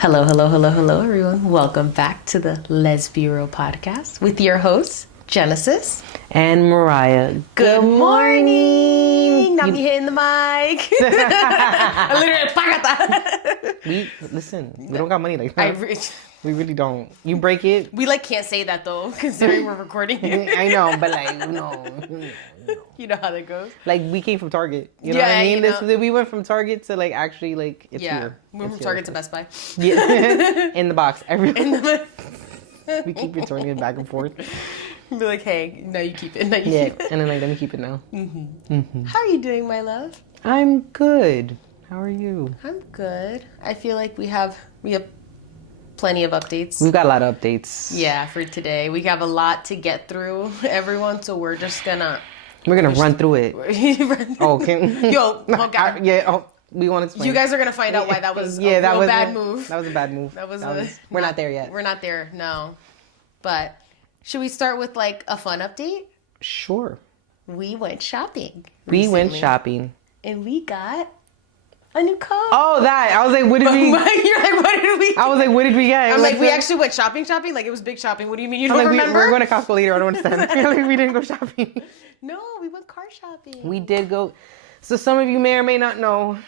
Hello, everyone. Welcome back to the LesBi podcast with your hosts, Genesis and Mariah. Good morning. Not me hitting the mic. I literally We don't got money like that. We really don't. You break it. We can't say that though, considering we're recording it. I know, but no. You know how that goes. We came from Target. You know what I mean? We went from Target to actually it's here. We went from Target to Best Buy. Yeah, in the box. We keep returning it back and forth. Be like, hey, no, you keep it. No, you keep it. And then let me keep it now. Mm-hmm. Mm-hmm. How are you doing, my love? I'm good. How are you? I'm good. I feel like we have plenty of updates. We've got a lot of updates. Yeah, for today. We have a lot to get through, everyone, so we're just gonna... We're gonna run through it. Okay. Yo, oh God. We want to explain. You guys are gonna find out why that was a bad move. That was a bad move. We're not there yet. We're not there, no. But should we start with a fun update? Sure. We went shopping. We went shopping. And we got a new car. Oh, that. I was like, what did we... You're like, what did we... I was like, what did we get? I'm like, we actually went shopping? It was big shopping. What do you mean you don't remember? We're going to Costco later. I don't understand. We didn't go shopping. No, we went car shopping. We did go. So some of you may or may not know,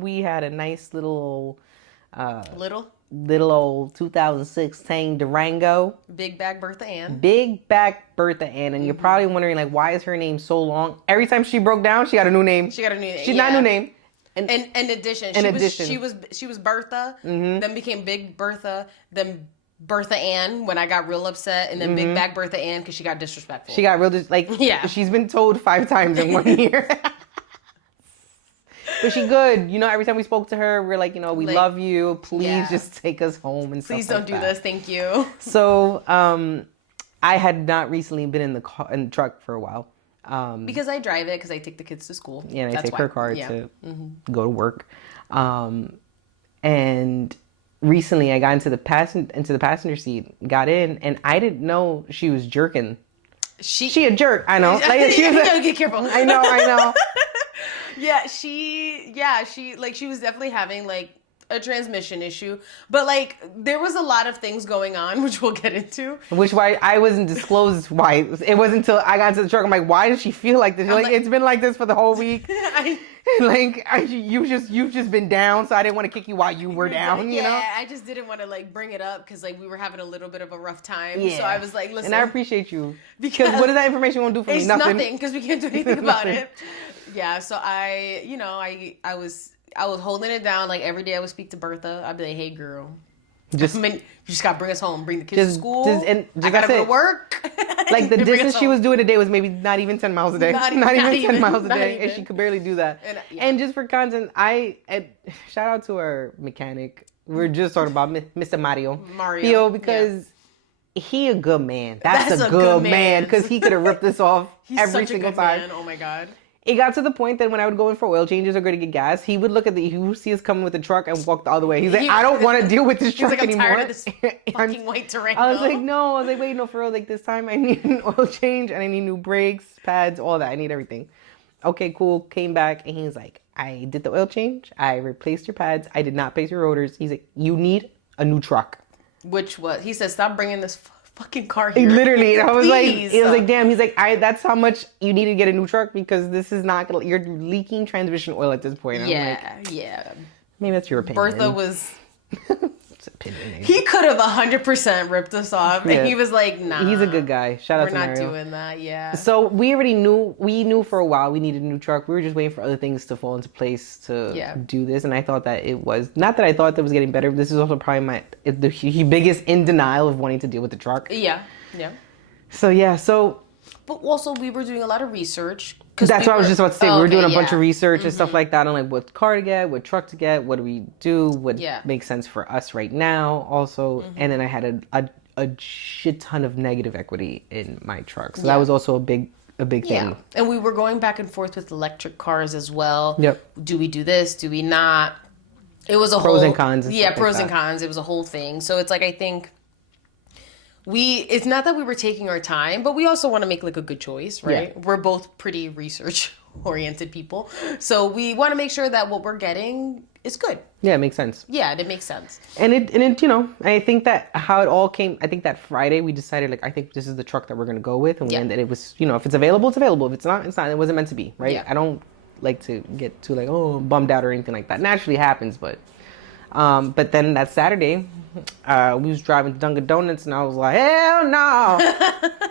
we had a nice little old 2016 Durango. Big bag Bertha Ann. And you're probably wondering, why is her name so long? Every time she broke down, she got a new name. She's not a new name. And in addition, she was Bertha, then became Big Bertha, then Bertha Ann when I got real upset, and then Big Bag Bertha Ann because she got disrespectful. She got real she's been told 5 times in 1 year. But she good. Every time we spoke to her, we're like, we love you. Please just take us home and please stuff don't do this. Thank you. So I had not recently been in the truck for a while. Because I drive it because I take the kids to school. Yeah, and I take her car to go to work. And recently I got into the passenger seat, got in, and I didn't know she was jerking. She a jerk, I know. She was get careful. I know. She was definitely having a transmission issue, but there was a lot of things going on, which we'll get into. Which why I wasn't disclosed why. It wasn't until I got into the truck. I'm like, why does she feel like this? It's been like this for the whole week. You've just been down, so I didn't want to kick you while you were down. You know. I just didn't want to bring it up because we were having a little bit of a rough time. Yeah. So I was like, listen. And I appreciate you because what does that information want to do for me? Nothing because we can't do anything about it. Yeah. So I was holding it down. Every day I would speak to Bertha. I'd be like, hey, girl. You just got to bring us home. Bring the kids to school. I got to go to work. The distance she was doing today was maybe not even 10 miles a day. Not even 10 miles a day. And she could barely do that. And just for content, shout out to our mechanic. We were just talking about Mr. Mario. Because he a good man. That's a good man. Because he could have ripped this off every single time. Man. Oh, my God. It got to the point that when I would go in for oil changes or go to get gas, he would he would see us coming with the truck and walk the other way. He's like, I don't want to deal with this truck anymore. I'm tired of this fucking white Durango. I was like, no. I was like, wait, no, for real. This time I need an oil change and I need new brakes, pads, all that. I need everything. Okay, cool. Came back and he's like, I did the oil change. I replaced your pads. I did not place your rotors. He's like, you need a new truck. He said, stop bringing this fucking car here. Literally. I was like, damn. He's like, that's how much you need to get a new truck because this is not gonna. You're leaking transmission oil at this point. Yeah. Maybe that's your opinion. Bertha was. He could have 100% ripped us off, and he was like, "Nah." He's a good guy. Shout out to Mario. We're not doing that. Yeah. So we already knew. We knew for a while we needed a new truck. We were just waiting for other things to fall into place to do this, and I thought that it was not that I thought that it was getting better. But this is also probably the biggest in denial of wanting to deal with the truck. Yeah. So. But also, we were doing a lot of research. That's what I was just about to say. We were doing a bunch of research and stuff like that on what car to get, what truck to get, what do we do, what makes sense for us right now also. And then I had a shit ton of negative equity in my truck. So that was also a big thing. Yeah. And we were going back and forth with electric cars as well. Yep. Do we do this? Do we not? It was a pros and cons. Yeah, pros and cons. It was a whole thing. So it's I think it's not that we were taking our time, but we also want to make like a good choice, right? Yeah. We're both pretty research oriented people. So we want to make sure that what we're getting is good. Yeah, it makes sense. Yeah, it makes sense. And it, you know, I think that how it all came, I think that Friday we decided, like, I think this is the truck that we're going to go with. And we ended, it was, you know, if it's available, it's available. If it's not, it's not. It wasn't meant to be, right? Yeah. I don't like to get too, like, oh, bummed out or anything like that. Naturally happens, but then that Saturday, we was driving to Dunkin' Donuts and I was like, hell no,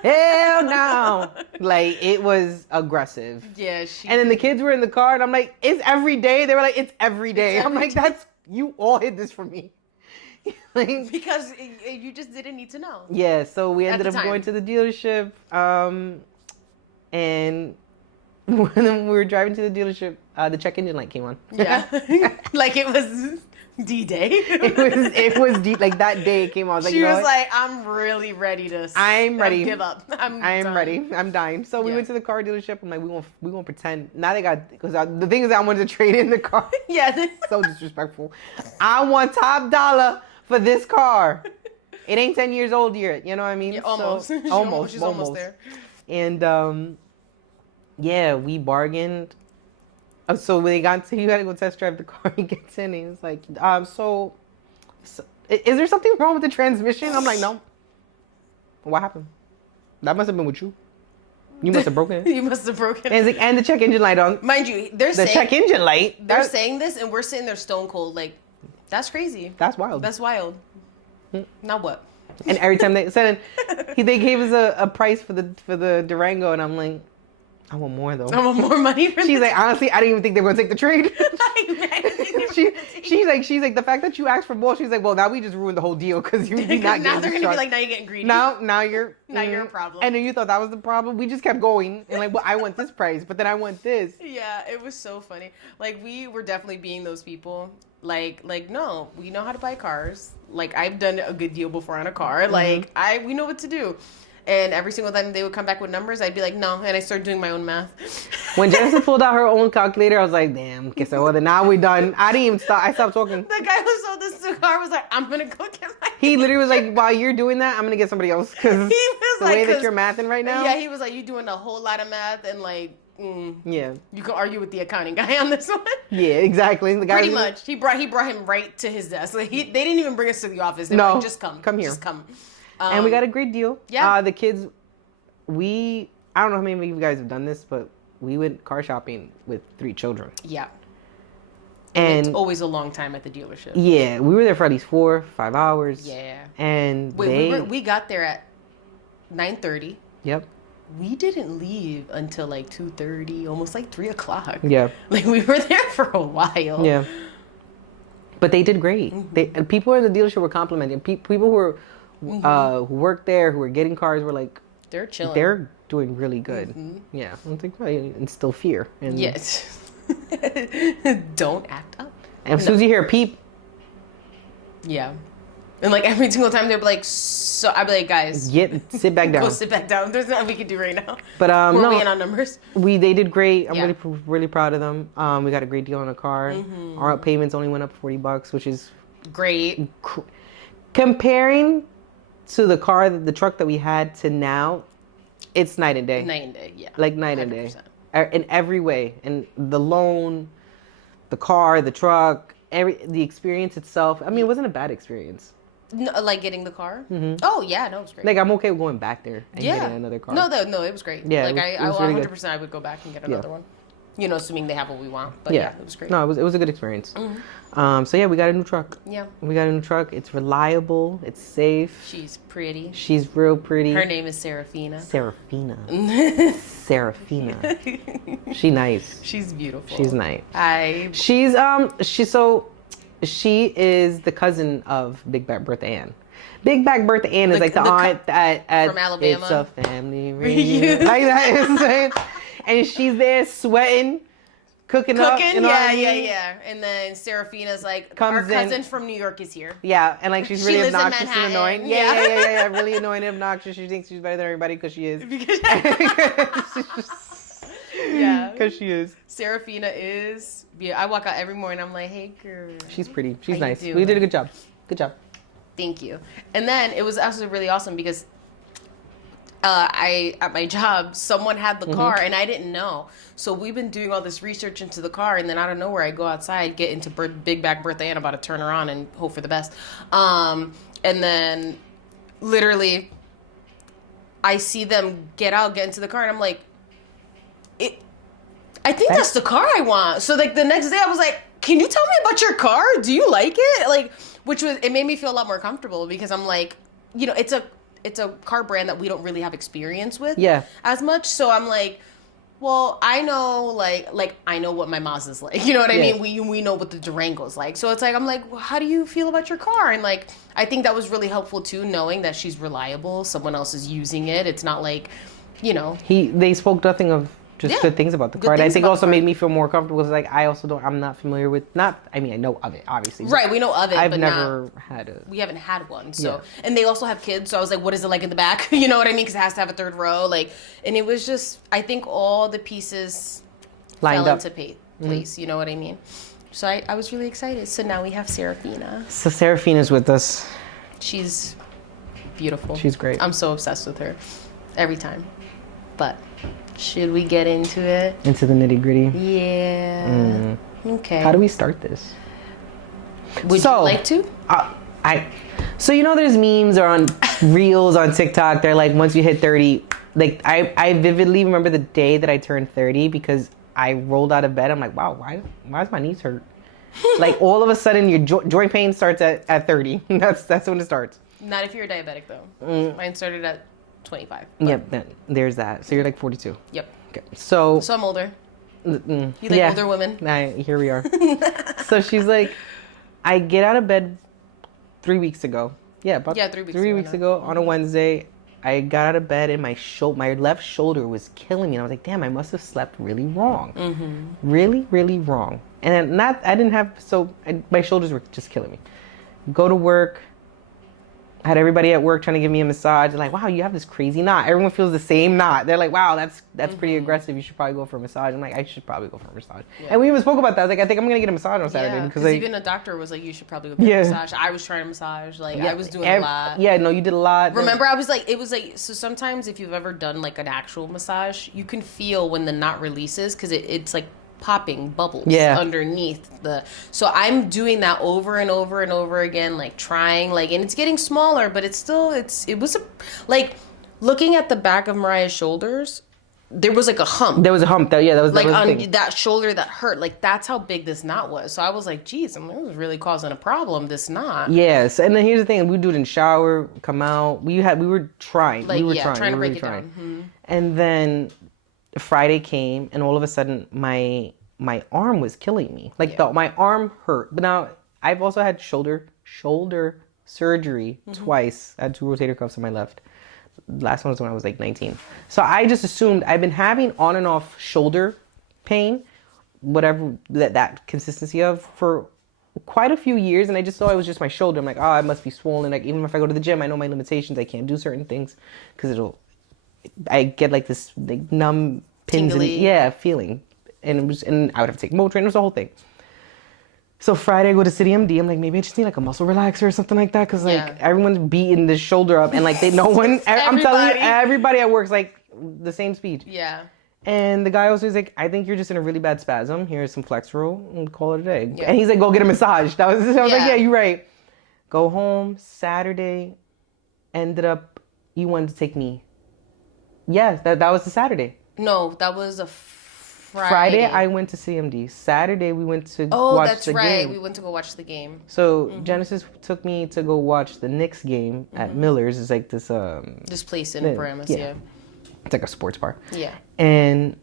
hell no. Like, it was aggressive. Yeah. And then the kids were in the car and I'm like, it's every day. They were like, it's every day. I'm like, you all hid this from me. Like, because you just didn't need to know. Yeah, so we ended up going to the dealership. And when we were driving to the dealership, the check engine light came on. Yeah. Like it was D-Day. it was deep. Like that day it came on. I was like, she was like, I'm really ready to. I'm ready. Give up. I'm ready. I'm dying. So we went to the car dealership. I'm like, we won't pretend. Now they got, because the thing is, I wanted to trade in the car. Yeah. So disrespectful. I want top dollar for this car. It ain't 10 years old yet. You know what I mean? Yeah, almost. So, She's almost there. And yeah, we bargained. So when he got to, you had to go test drive the car. He gets in and he was like, so is there something wrong with the transmission? I'm like, no. What happened? That must have been with you. You must have broken it. You must have broken it. And, like, and the check engine light on. Mind you, the check engine light. They're saying this and we're sitting there stone cold. Like, that's crazy. That's wild. That's wild. Now what? And every time they said, they gave us a price for the Durango, and I'm like, I want more though. I want more money for She's like, honestly, I didn't even think they were gonna take the trade. she's like, the fact that you asked for more, she's like, well, now we just ruined the whole deal because you're not now getting they're this gonna truck. be like, now you're getting greedy. Now you're a problem. And then you thought that was the problem. We just kept going and like, well, I want this price, but then I want this. Yeah, it was so funny. Like we were definitely being those people. Like no, we know how to buy cars. Like I've done a good deal before on a car. Like we know what to do. And every single time they would come back with numbers, I'd be like, no. And I started doing my own math. When Jennifer pulled out her own calculator, I was like, damn, guess what? Now we're done. I didn't even stop. I stopped talking. The guy who sold us the car was like, I'm going to go get my... He literally was like, while you're doing that, I'm going to get somebody else. Because the way that you're mathing right now. Yeah, he was like, you're doing a whole lot of math and like... Yeah. You can argue with the accounting guy on this one. Yeah, exactly. The guy pretty much. He brought him right to his desk. Like they didn't even bring us to the office. They were like, just come. Come here. Just come. And we got a great deal. Yeah. The kids... I don't know how many of you guys have done this, but we went car shopping with 3 children. Yeah. And it's always a long time at the dealership. Yeah, we were there for at least 4 5 hours. Yeah. And we got there at 9:30. Yep. We didn't leave until like 2:30, almost like 3 o'clock. Yeah. Like we were there for a while. Yeah. But they did great. And people in the dealership were complimenting. People who were who worked there, who were getting cars, were like, they're chilling. They're doing really good. Yeah. I think I instill fear. And yes. Don't act up. And as soon as you hear a peep. Yeah. And like every single time they'd be like, so I'd be like, guys, sit back down. Go sit back down. There's nothing we can do right now. But we're waiting on numbers. They did great. I'm really proud of them. We got a great deal on a car. Our payments only went up $40, which is great. Comparing to the truck that we had to now, it's night and day. Night and day, yeah. Like night 100%. And day. In every way. And the loan, the car, the truck, the experience itself. I mean, it wasn't a bad experience. No, like getting the car? Oh, yeah, no, it was great. Like, I'm okay with going back there and getting another car. No, it was great. Yeah, like, it was I really 100% I would go back and get another one. You know, assuming they have what we want. But yeah, it was great. No, it was a good experience. So yeah, we got a new truck. Yeah. We got a new truck. It's reliable. It's safe. She's pretty. She's real pretty. Her name is Serafina. Serafina. She nice. She's beautiful. She's nice. She is the cousin of Big Back Bertha Ann. Big Back Bertha Ann is like the aunt at from Alabama. It's a family reunion. Like that. And she's there sweating, cooking up. You know what I mean? Yeah. And then Serafina's like, Comes our cousin from New York is here. Yeah, and like she's really obnoxious and annoying. Yeah. Really annoying and obnoxious. She thinks she's better than everybody because she is. Yeah. Because she is. Serafina is. Yeah, I walk out every morning. I'm like, hey, girl. She's pretty. She's nice. We did a good job. Good job. Thank you. And then it was actually really awesome because at my job, someone had the car and I didn't know. So we've been doing all this research into the car, and then out of nowhere, I go outside, get into big back birthday, and I'm about to turn her on and hope for the best. And then literally, I see them get into the car, and I'm like, I think that's the car I want. So like the next day, I was like, can you tell me about your car? Do you like it? Like, it made me feel a lot more comfortable because I'm like, it's a car brand that we don't really have experience with as much. So I'm like, well, I know like I know what my Mazda's like. You know what I mean? We know what the Durango's like. So it's like, I'm like, well, how do you feel about your car? And like, I think that was really helpful too, knowing that she's reliable. Someone else is using it. It's not like, They spoke nothing of just good things about the car. And I think also made me feel more comfortable because like I'm not familiar with, I know of it, obviously. Right, we know of it, I've never had it. We haven't had one, so. Yeah. And they also have kids, so I was like, what is it like in the back? You know what I mean? Because it has to have a third row. Like, and it was just, I think all the pieces fell into place, you know what I mean? So I was really excited. So now we have Serafina. So Serafina's with us. She's beautiful. She's great. I'm so obsessed with her every time. But should we get into it? Into the nitty gritty? Yeah. Okay. How do we start this? Would you like to? So there's memes or on reels on TikTok. They're like, once you hit 30, like I vividly remember the day that I turned 30 because I rolled out of bed. I'm like, wow, why does my knees hurt? Like all of a sudden your joint pain starts at 30. That's when it starts. Not if you're diabetic though. Mine started at 25. Yep, there's that. So you're like 42. Yep. Okay. So I'm older. You like older women? Here we are. So she's like, I get out of bed 3 weeks ago. Yeah, about 3 weeks ago on a Wednesday. I got out of bed and my left shoulder was killing me. And I was like, damn, I must have slept really wrong. Really, really wrong. And my shoulders were just killing me. Go to work. I had everybody at work trying to give me a massage. They're like, wow, you have this crazy knot. Everyone feels the same knot. They're like, wow, that's pretty aggressive. You should probably go for a massage. I'm like, I should probably go for a massage. Yeah. And we even spoke about that. I was like, I think I'm going to get a massage on Saturday. Because even a doctor was like, you should probably go get a massage. I was trying to massage. Like, I was doing a lot. Yeah, no, you did a lot. Remember, I was like, so sometimes if you've ever done like an actual massage, you can feel when the knot releases because it's like popping bubbles underneath so I'm doing that over and over and over again, like trying, like, and it's getting smaller, but it was like looking at the back of Mariah's shoulders, there was like a hump. That was like on that shoulder that hurt. Like that's how big this knot was. So I was like, geez, it was really causing a problem, this knot. Yes, and then here's the thing: we do it in shower, come out. We were trying. Like, trying to break it down. Mm-hmm. And then Friday came, and all of a sudden my arm was killing me. Like my arm hurt. But now I've also had shoulder surgery twice. I had 2 rotator cuffs on my left. Last one was when I was like 19. So I just assumed I've been having on and off shoulder pain, whatever that consistency of, for quite a few years, and I just thought it was just my shoulder. I'm like, oh, it must be swollen. Like even if I go to the gym, I know my limitations. I can't do certain things because I get like this like numb pins feeling, and I would have to take Motrin. It was the whole thing. So Friday I go to City MD. I'm like, maybe I just need like a muscle relaxer or something like that, because like everyone's beating this shoulder up, and like I'm telling you, everybody at work's like the same speed. Yeah. And the guy also was like, I think you're just in a really bad spasm. Here's some Flexeril and call it a day. Yeah. And he's like, go get a massage. I was like, yeah, you're right. Go home. Saturday, ended up, you wanted to take me. Yes, that was the Saturday. No, that was a Friday I went to CMD. Saturday we went to watch the game. Oh, that's right. We went to go watch the game. So Genesis took me to go watch the Knicks game at Miller's. It's like this place in Paramus, yeah. It's like a sports bar. Yeah. And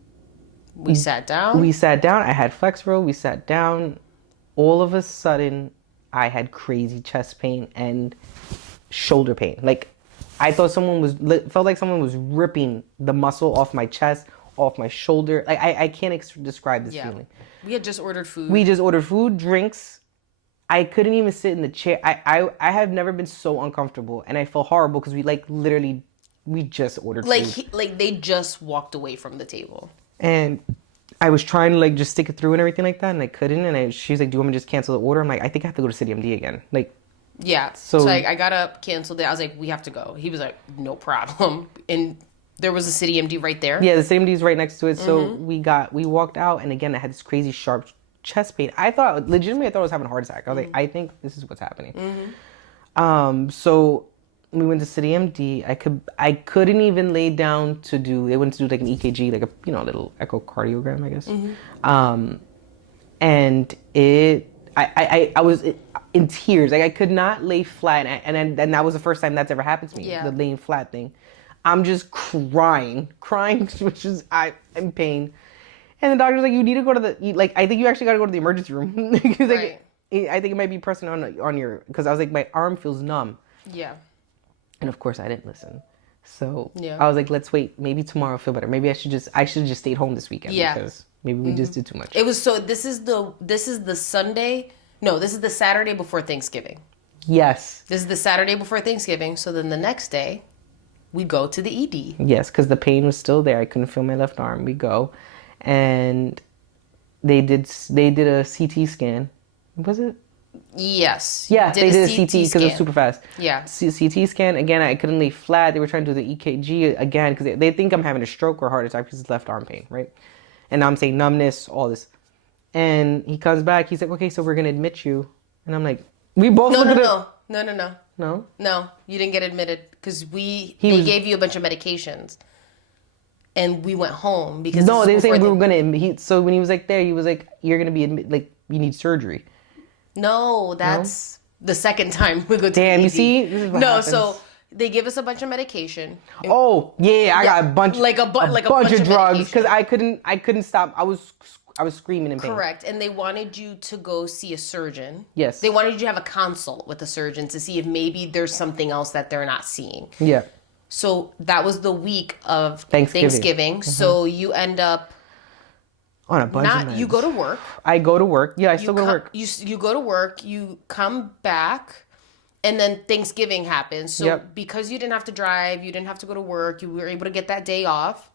we sat down. I had Flexeril. We sat down. All of a sudden, I had crazy chest pain and shoulder pain. Like, I thought felt like someone was ripping the muscle off my chest, off my shoulder. Like, I can't describe this feeling. We had just ordered food. We just ordered food, drinks. I couldn't even sit in the chair. I have never been so uncomfortable, and I felt horrible because we just ordered food. Like they just walked away from the table. And I was trying to like just stick it through and everything like that, and I couldn't. And she's like, "Do you want me to just cancel the order?" I'm like, "I think I have to go to City MD again." Like, Yeah. So I got up, canceled it. I was like, we have to go. He was like, no problem. And there was a City MD right there. Yeah, the City MD is right next to it. So we walked out, and again, I had this crazy sharp chest pain. I thought I was having a heart attack. I was like, I think this is what's happening. So we went to City MD. I couldn't even lay down to do. They went to do like an EKG, like a little echocardiogram, I guess. And I was in tears. Like I could not lay flat, and that was the first time that's ever happened to me. The laying flat thing. I'm just crying, which is I'm in pain. And the doctor's like, you need to go to the I think you actually got to go to the emergency room. He's like, I think it might be pressing on your, because I was like, my arm feels numb. Yeah. And of course I didn't listen. So I was like, let's wait. Maybe tomorrow I'll feel better. Maybe I should have just stayed home this weekend because maybe we just did too much. It was this is the Sunday. No, this is the Saturday before Thanksgiving. Yes. This is the Saturday before Thanksgiving. So then the next day we go to the ED. Yes, because the pain was still there. I couldn't feel my left arm. We go, and they did a CT scan. Was it? Yes. Yeah, they did a CT because it was super fast. Yeah. CT scan. Again, I couldn't lay flat. They were trying to do the EKG again because they think I'm having a stroke or a heart attack because it's left arm pain, right? And I'm saying numbness, all this. And he comes back. He's like, okay, so we're going to admit you. And I'm like, we both look at it. No, you didn't get admitted because they gave you a bunch of medications, and we went home because they were saying we were gonna. So when he was like there, he was like, "You're gonna be admitted. Like you need surgery." No, that's the second time we go to. Damn, the ED. You see, this is what happens. So they give us a bunch of medication. Oh yeah, I got a bunch, a bunch of drugs because I couldn't stop. I was screaming in pain. Correct. And they wanted you to go see a surgeon. Yes. They wanted you to have a consult with a surgeon to see if maybe there's something else that they're not seeing. Yeah. So that was the week of Thanksgiving. So you end up on a bunch of meds. You go to work. I go to work. Yeah, I still go to work. You go to work, you come back, and then Thanksgiving happens. So because you didn't have to drive, you didn't have to go to work, you were able to get that day off.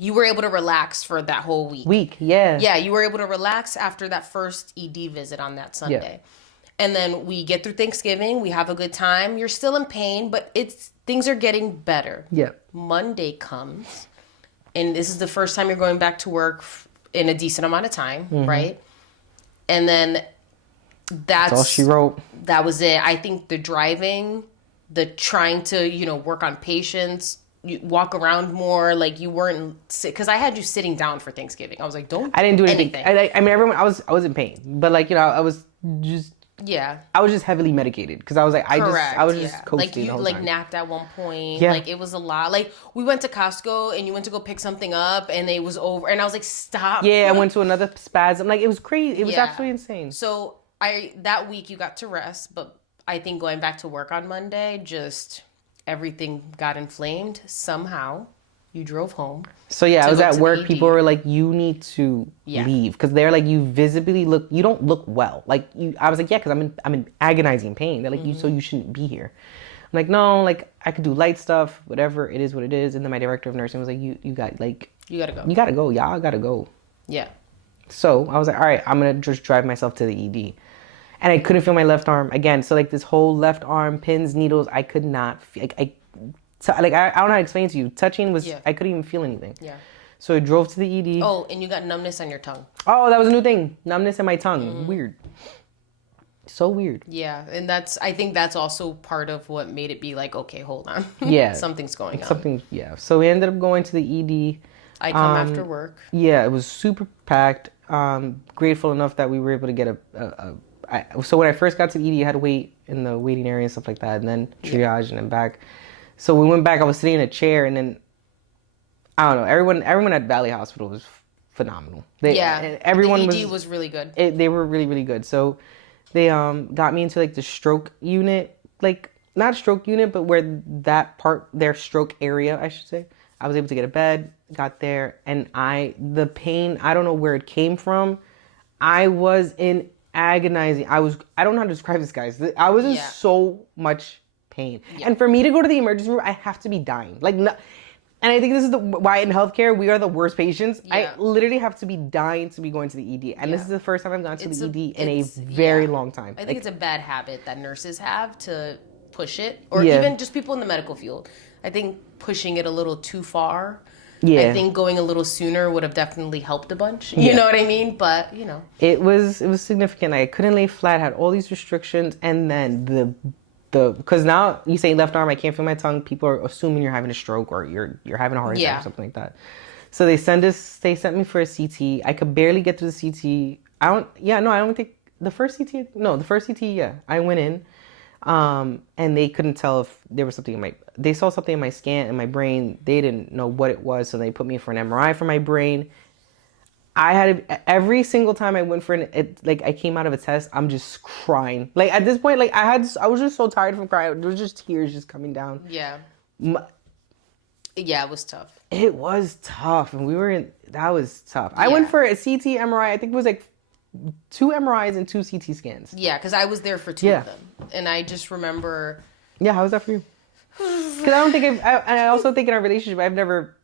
You were able to relax for that whole week. Yeah, you were able to relax after that first ED visit on that Sunday. Yeah. And then we get through Thanksgiving. We have a good time. You're still in pain, but things are getting better. Yeah. Monday comes, and this is the first time you're going back to work in a decent amount of time, right? And then that's all she wrote. That was it. I think the driving, the trying to, work on patients, you walk around more, like you weren't, because I had you sitting down for Thanksgiving. I was like, I didn't do anything. I mean, I was in pain, but I was just I was just heavily medicated because I was like, I was just coasting the whole time. Napped at one point. Yeah. Like it was a lot. Like we went to Costco and you went to go pick something up and it was over, and I was like, stop. Yeah, I went to another spasm. Like it was crazy. It was absolutely insane. So that week you got to rest, but I think going back to work on Monday, just everything got inflamed. Somehow you drove home. So yeah, I was at work. People were like, you need to leave. Because they're like, you visibly you don't look well. Like I was like, yeah, because I'm in agonizing pain. They're like, so you shouldn't be here. I'm like, no, like I could do light stuff, whatever, it is what it is. And then my director of nursing was like, you gotta go. You gotta go. Y'all gotta go. Yeah. So I was like, all right, I'm gonna just drive myself to the ED. And I couldn't feel my left arm again. So like this whole left arm, pins, needles, I could not feel. I don't know how to explain to you. Touching was, I couldn't even feel anything. Yeah. So I drove to the ED. Oh, and you got numbness on your tongue. Oh, that was a new thing. Numbness in my tongue. Weird. So weird. Yeah, and I think that's also part of what made it be like, okay, hold on. Yeah. Something's going on. Yeah. So we ended up going to the ED. I come after work. Yeah, it was super packed. Grateful enough that we were able to get so when I first got to the ED, I had to wait in the waiting area and stuff like that, and then triage and then back. So we went back. I was sitting in a chair, and then I don't know. Everyone at Valley Hospital was phenomenal. Everyone the ED was really good. They were really, really good. So they got me into like the stroke unit, like not stroke unit, but where their stroke area, I should say. I was able to get a bed, got there, and the pain, I don't know where it came from. I was in agonizing. I don't know how to describe this, guys. I was in so much pain. Yeah. And for me to go to the emergency room, I have to be dying. Like, no, And I think this is why in healthcare we are the worst patients. Yeah. I literally have to be dying to be going to the ED. And this is the first time I've gone to the ED in a very long time. I think it's a bad habit that nurses have to push it. Or even just people in the medical field. I think pushing it a little too far. Yeah. I think going a little sooner would have definitely helped a bunch. You know what I mean? But, you know. It was significant. I couldn't lay flat, had all these restrictions, and then because now you say left arm, I can't feel my tongue. People are assuming you're having a stroke or you're having a heart attack or something like that. So they sent me for a CT. I could barely get through the CT. I don't think the first CT. No, the first CT. Yeah, I went in, and they couldn't tell if there was something they saw something in my scan in my brain. They didn't know what it was, so they put me for an MRI for my brain. I had every single time I went for I came out of a test, I'm just crying. Like at this point, I was just so tired from crying. There was just tears just coming down. Yeah. Yeah, it was tough. It was tough, and that was tough. I went for a CT, MRI. I think it was like 2 MRIs and 2 CT scans. Yeah, because I was there for 2 of them, and I just remember. Yeah, how was that for you? Because I don't think I also think in our relationship, I've never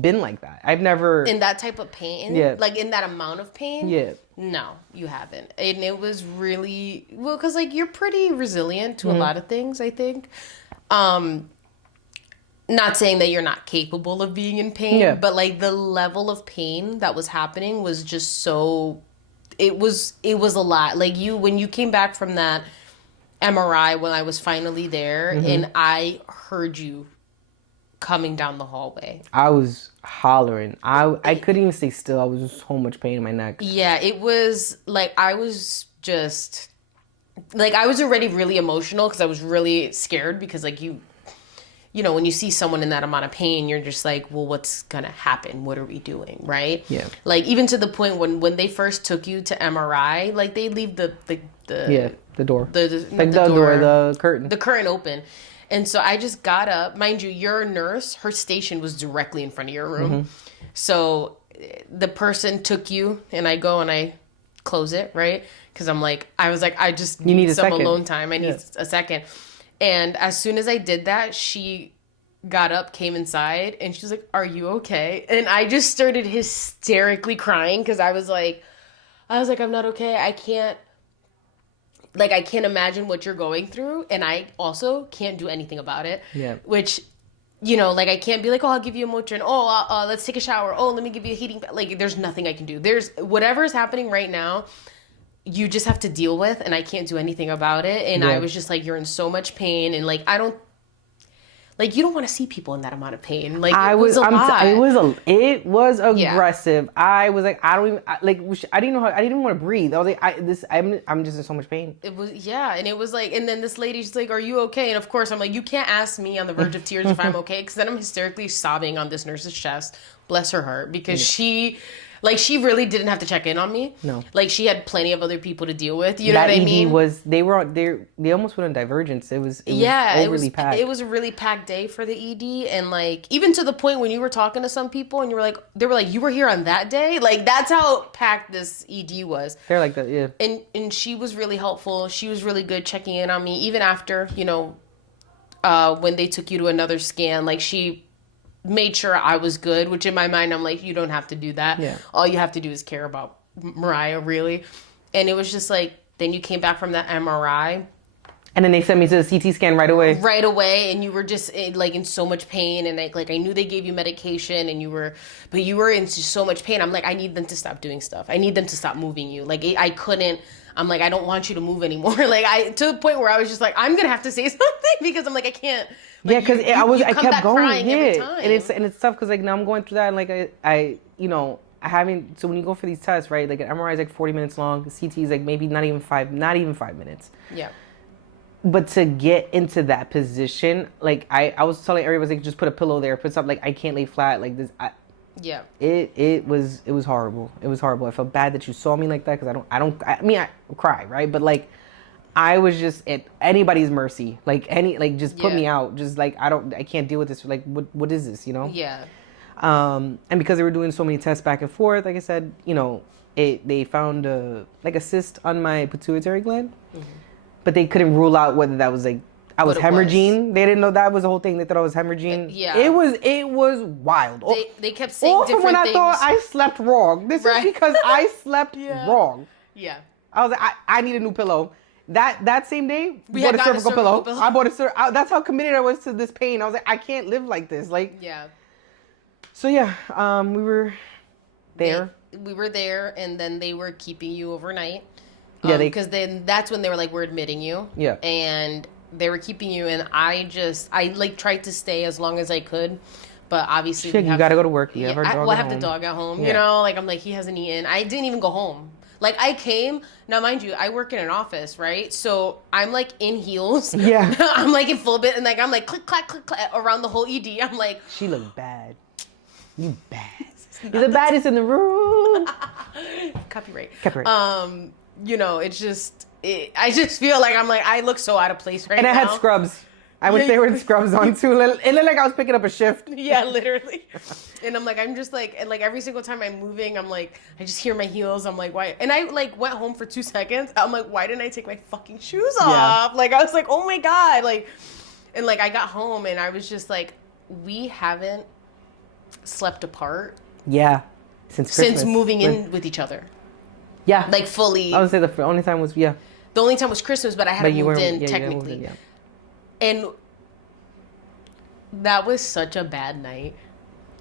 been like that. I've never in that type of pain, like in that amount of pain. Yeah, no, you haven't, and it was really because like you're pretty resilient to a lot of things. I think, not saying that you're not capable of being in pain, but like the level of pain that was happening was just so. It was a lot. Like when you came back from that MRI when I was finally there, and I heard you coming down the hallway. I was hollering. I couldn't even stay still. I was in so much pain in my neck. Yeah, it was like I was just like I was already really emotional because I was really scared because like you know when you see someone in that amount of pain, you're just like, well, what's gonna happen? What are we doing, right? Yeah. Like even to the point when they first took you to MRI, like they leave the door, the curtain, the curtain open. And so I just got up. Mind you, your nurse, her station was directly in front of your room. So the person took you, and I go and I close it, right? Because I was like, I just need some alone time. I need a second. And as soon as I did that, she got up, came inside, and she was like, are you okay? And I just started hysterically crying because I was like, I'm not okay. I can't imagine what you're going through, and I also can't do anything about it. Yeah. Which, you know, like I can't be like, oh, I'll give you a Motrin. Oh, let's take a shower. Oh, let me give you a heating. Like, there's nothing I can do. There's whatever is happening right now. You just have to deal with, and I can't do anything about it. And I was just like, you're in so much pain, and like you don't want to see people in that amount of pain. Like it was aggressive. Yeah. I was like, I didn't know how. I didn't want to breathe. I was like, I'm just in so much pain. It was and it was like, and then this lady, she's like, are you okay? And of course, I'm like, you can't ask me on the verge of tears if I'm okay, because then I'm hysterically sobbing on this nurse's chest. Bless her heart, because she really didn't have to check in on me. No. Like, she had plenty of other people to deal with. You know what I mean? They almost went on divergence. It was overly packed. It was a really packed day for the ED. And, like, even to the point when you were talking to some people and they were like, you were here on that day? Like, that's how packed this ED was. They're like that, yeah. And she was really helpful. She was really good checking in on me. Even after, you know, when they took you to another scan, like, she made sure I was good, which in my mind, I'm like, you don't have to do that. Yeah. All you have to do is care about Mariah, really. And it was just like, then you came back from that MRI. And then they sent me to the CT scan right away. Right away. And you were just like in so much pain. And like I knew they gave you medication and you were in so much pain. I'm like, I need them to stop doing stuff. I need them to stop moving you. Like I couldn't. I'm like, I don't want you to move anymore. Like to the point where I was just like, I'm going to have to say something because I'm like, I can't. Like, yeah, because I kept going. Yeah. And it's tough because like now I'm going through that and like I you know, I haven't. So when you go for these tests, right? Like an MRI is like 40 minutes long. The CT is like maybe not even 5 minutes. Yeah. But to get into that position, like I was telling everybody, like, just put a pillow there, put something, like I can't lay flat like this. Yeah. It was horrible. It was horrible. I felt bad that you saw me like that because I cry, right? But like I was just at anybody's mercy. Just put me out. Just like I can't deal with this. Like what is this, you know? Yeah. And because they were doing so many tests back and forth, like I said, you know, they found a cyst on my pituitary gland. Mm-hmm. But they couldn't rule out whether that was like I was hemorrhaging. They didn't know that was the whole thing. They thought I was hemorrhaging. Yeah. It was wild. They kept saying different things. I thought I slept wrong. This is because I slept wrong. Yeah. I was like, I need a new pillow. That same day, we bought a cervical pillow. I bought that's how committed I was to this pain. I was like, I can't live like this. Like, yeah. So yeah, we were there. We were there, and then they were keeping you overnight. Yeah, because then that's when they were like, we're admitting you. Yeah. And they were keeping you, and I like tried to stay as long as I could, but obviously you gotta go to work. You have our dog I have the dog at home. You know, like I'm like, he hasn't eaten. I didn't even go home. Like I came. Now, mind you, I work in an office, right? So I'm like in heels. Yeah. I'm like in full bit, and like I'm like click clack click clack around the whole ED. I'm like, she looked bad. You bad. You're the baddest in the room. Copyright. You know, it's just, I just feel like I look so out of place right now. And I had scrubs. I wish they were the scrubs on too. It looked like I was picking up a shift. Yeah, literally. And I'm like, I'm just like, and like every single time I'm moving, I'm like, I just hear my heels. I'm like, why? And I like went home for 2 seconds. I'm like, why didn't I take my fucking shoes off? Like, I was like, oh my God. Like, and like I got home and I was just like, we haven't slept apart. Yeah. Since moving in with each other. Yeah. Like fully. I would say the only time was, The only time was Christmas, but I hadn't moved in technically. Moved in, And that was such a bad night.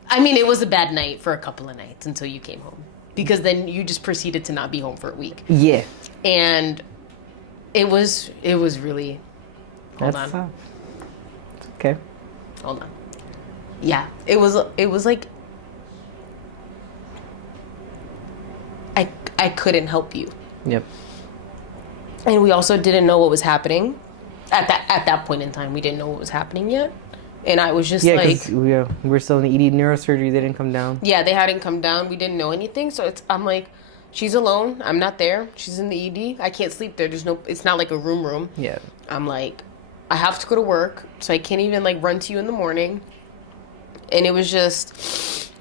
I mean, it was a bad night for a couple of nights until you came home. Because then you just proceeded to not be home for a week. Yeah. And it was really... Hold on. It's okay. Hold on. Yeah. It was like... I couldn't help you. Yep. And we also didn't know what was happening. At that point in time, we didn't know what was happening yet. And I was just like... Yeah, we're still in the ED neurosurgery. They didn't come down. Yeah, they hadn't come down. We didn't know anything. So I'm like, she's alone. I'm not there. She's in the ED. I can't sleep there. It's not like a room. Yeah. I'm like, I have to go to work. So I can't even like run to you in the morning. And it was just...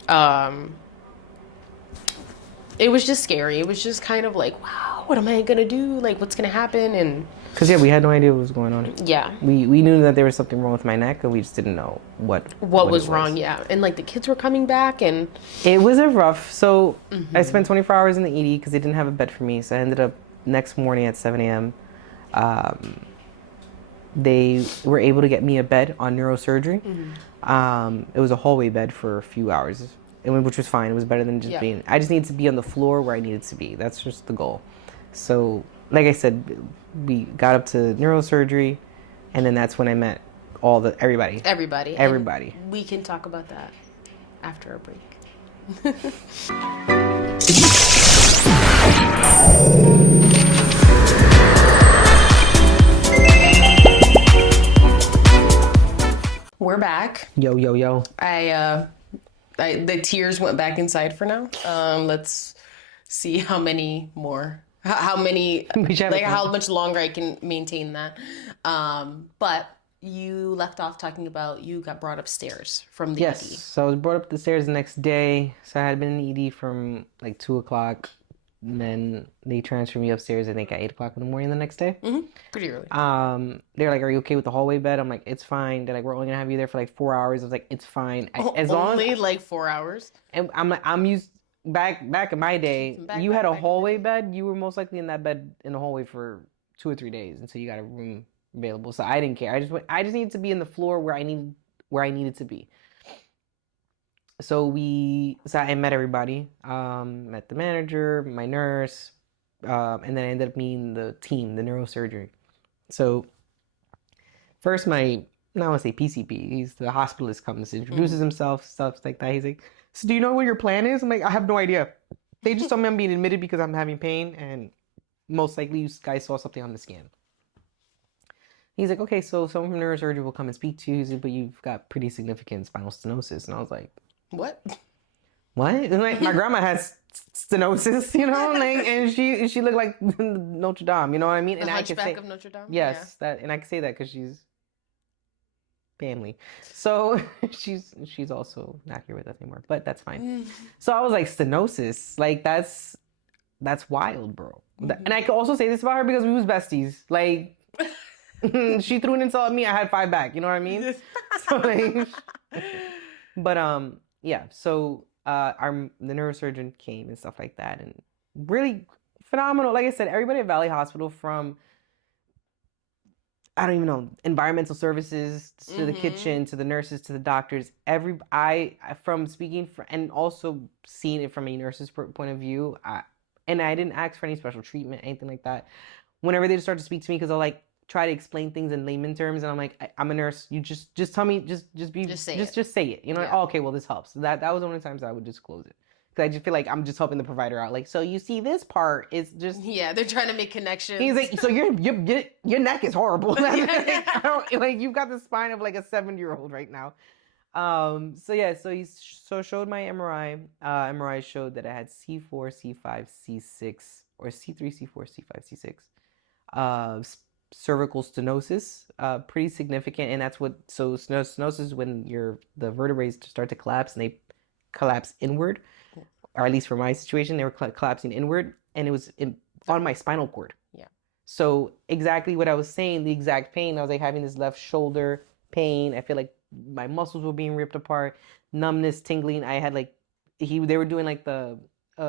it was just scary. It was just kind of like, wow, what am I going to do? Like, what's going to happen? And... Because, we had no idea what was going on. Yeah. We knew that there was something wrong with my neck, and we just didn't know what was wrong, yeah. And, like, the kids were coming back, and... It was a rough... So, I spent 24 hours in the ED because they didn't have a bed for me. So, I ended up next morning at 7 a.m. They were able to get me a bed on neurosurgery. It was a hallway bed for a few hours, which was fine. It was better than just being... I just needed to be on the floor where I needed to be. That's just the goal. So... Like I said, we got up to neurosurgery, and then that's when I met everybody. And we can talk about that after a break. We're back. Yo. The tears went back inside for now. Let's see how many more. How many, like how much longer I can maintain that. But you left off talking about you got brought upstairs from the ED. Yes, so I was brought up the stairs the next day. So I had been in the ED from like 2 o'clock. And then they transferred me upstairs, I think, at 8 o'clock in the morning the next day. Mm-hmm. Pretty early. They're like, are you okay with the hallway bed? I'm like, it's fine. They're like, we're only going to have you there for like 4 hours. I was like, it's fine. Only like 4 hours? And I'm like, I'm used... Back in my day, you had a hallway bed. You were most likely in that bed in the hallway for 2 or 3 days until you got a room available. So I didn't care. I just needed to be in the floor where I needed to be. So I met everybody. Met the manager, my nurse, and then I ended up meeting the team, the neurosurgery. So first, I don't want to say PCP. He's the hospitalist comes, introduces himself, stuff like that. He's like, so do you know what your plan is? I'm like, I have no idea. They just told me I'm being admitted because I'm having pain, and most likely you guys saw something on the scan. He's like, okay, so someone from neurosurgery will come and speak to you. He's like, but you've got pretty significant spinal stenosis. And I was like, what? And like, my grandma has stenosis, and she looked like Notre Dame, you know what I mean? The Hunchback of Notre Dame? Yes, and I can say that because she's family. So she's also not here with us anymore, but that's fine. So I was like, stenosis, like that's wild, bro. And I can also say this about her because we was besties. Like She threw an insult at me. I had 5 back. You know what I mean? So like, but yeah. So the neurosurgeon came and stuff like that, and really phenomenal. Like I said, everybody at Valley Hospital, from I don't even know, environmental services to the kitchen, to the nurses, to the doctors. From speaking for, and also seeing it from a nurse's point of view, and I didn't ask for any special treatment, anything like that. Whenever they start to speak to me, because I'll like try to explain things in layman terms, and I'm like, I'm a nurse. You just tell me, just say it. You know, yeah. Oh, okay, well this helps. That was one of the times I would disclose it. I just feel like I'm just helping the provider out. Like, so you see this part is just... Yeah, they're trying to make connections. He's like, so your neck is horrible. Like, you've got the spine of like a 7-year-old right now. So yeah, so he showed my MRI. MRI showed that I had C4, C5, C6, or C3, C4, C5, C6. Cervical stenosis, pretty significant. And that's what... So stenosis is when the vertebrae start to collapse and they collapse inward. Or at least for my situation, they were collapsing inward, and it was on my spinal cord. Yeah. So exactly what I was saying, the exact pain. I was like having this left shoulder pain. I feel like my muscles were being ripped apart, numbness, tingling. I had like, they were doing like the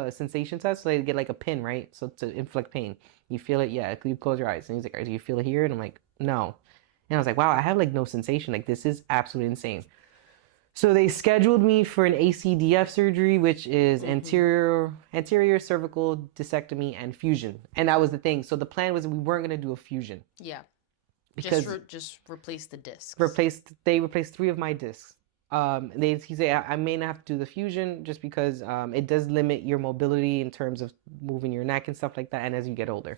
sensation test, so they get like a pin, right? So to inflict pain. You feel it? Yeah. You close your eyes. And he's like, do you feel it here? And I'm like, no. And I was like, wow, I have like no sensation. Like, this is absolutely insane. So they scheduled me for an ACDF surgery, which is anterior cervical discectomy and fusion. And that was the thing. So the plan was we weren't going to do a fusion. Yeah. Because just replace the discs. They replaced 3 of my discs. He said I may not have to do the fusion just because it does limit your mobility in terms of moving your neck and stuff like that, and as you get older.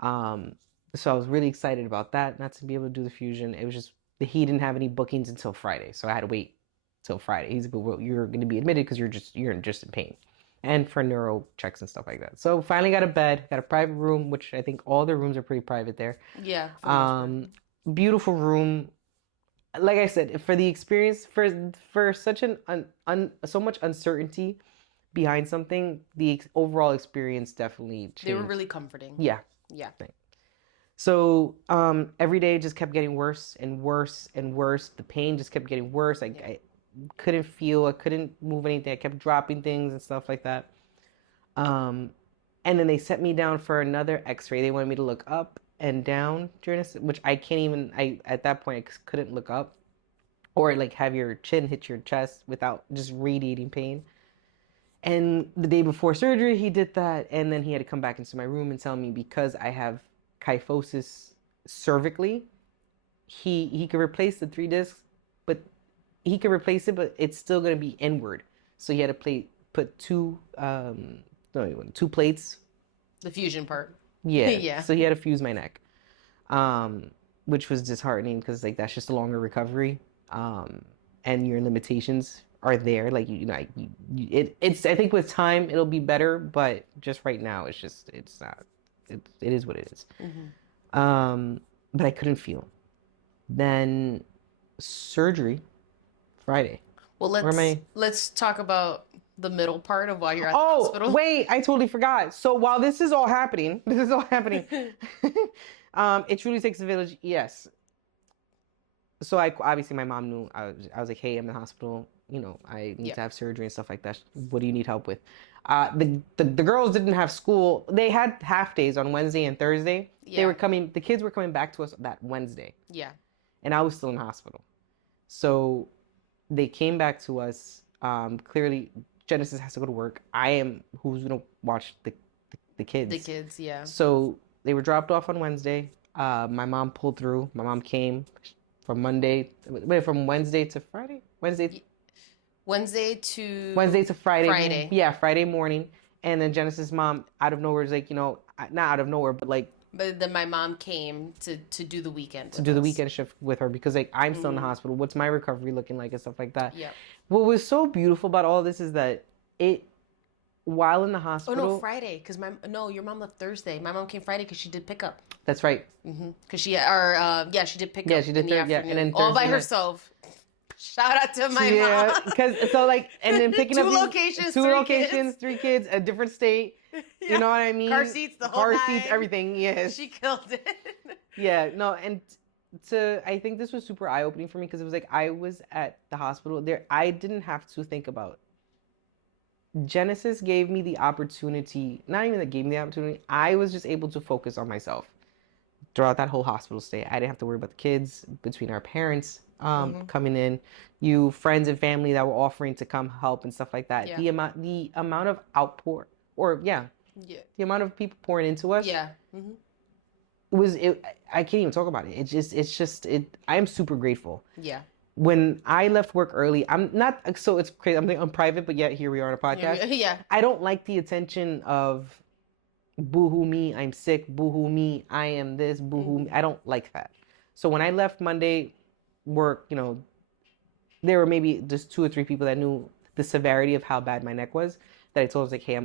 So I was really excited about that, not to be able to do the fusion. It was just he didn't have any bookings until Friday, so I had to wait till Friday. He's like, well, you're going to be admitted because you're just in pain, and for neuro checks and stuff like that. So finally got a bed, got a private room, which I think all the rooms are pretty private there. Yeah. Beautiful room. Like I said, for the experience, for such so much uncertainty behind something, the overall experience definitely changed. They were really comforting. Yeah. Yeah. So every day just kept getting worse and worse and worse. The pain just kept getting worse. I couldn't feel. I couldn't move anything. I kept dropping things and stuff like that. And then they set me down for another X-ray. They wanted me to look up and down during this, which I can't even. At that point I couldn't look up, or like have your chin hit your chest without just radiating pain. And the day before surgery, he did that, and then he had to come back into my room and tell me because I have kyphosis cervically, he could replace the 3 discs, but he could replace it, but it's still going to be inward. So he had to put 2 plates. The fusion part. Yeah. Yeah. So he had to fuse my neck, which was disheartening because like that's just a longer recovery, and your limitations are there. Like it's I think with time it'll be better, but just right now it's not. It is what it is. But I couldn't feel. Then surgery, Friday. Well, let's talk about the middle part of why you're at the hospital. Oh, wait, I totally forgot. So while this is all happening, it truly takes a village. Yes. So obviously my mom knew. I was like, hey, I'm in the hospital. You know, I need to have surgery and stuff like that. What do you need help with? The girls didn't have school. They had half days on Wednesday and Thursday. Yeah. The kids were coming back to us that Wednesday. Yeah. And I was still in the hospital. So they came back to us. Clearly, Genesis has to go to work. I am who's going to watch the kids. The kids, yeah. So they were dropped off on Wednesday. My mom pulled through. My mom came from Wednesday to Friday? Wednesday to Friday. Yeah, Friday morning. And then Genesis' mom, out of nowhere, is like, not out of nowhere, but like... But then my mom came to do the weekend the weekend shift with her because like I'm still in the hospital. What's my recovery looking like and stuff like that? Yeah. What was so beautiful about all this is that while in the hospital... Oh, no, Friday. Because your mom left Thursday. My mom came Friday because she did pickup. That's right. Because she did pickup. Yeah, she did in the afternoon. Yeah, and then all by herself. Shout out to my mom. Yeah, because so like, and then picking two up locations, 3 kids, a different state. Yeah. You know what I mean? Car seats, the whole car seats, everything. Yes, she killed it. Yeah, no, and I think this was super eye-opening for me because it was like I was at the hospital there. I didn't have to think about. Genesis gave me the opportunity, not even that gave me the opportunity, I was just able to focus on myself throughout that whole hospital stay. I didn't have to worry about the kids, between our parents coming in, you friends and family that were offering to come help and stuff like that. Yeah. The amount of outpour, or the amount of people pouring into us. Yeah. I can't even talk about it. It's just I am super grateful. Yeah. When I left work early, I'm not, so it's crazy. I'm private, but yet here we are on a podcast. Yeah. I don't like the attention of boo-hoo me, I'm sick, boo-hoo me, I am this, boo-hoo me. I don't like that. So when I left Monday work, there were maybe just 2 or 3 people that knew the severity of how bad my neck was, that I told us like, hey,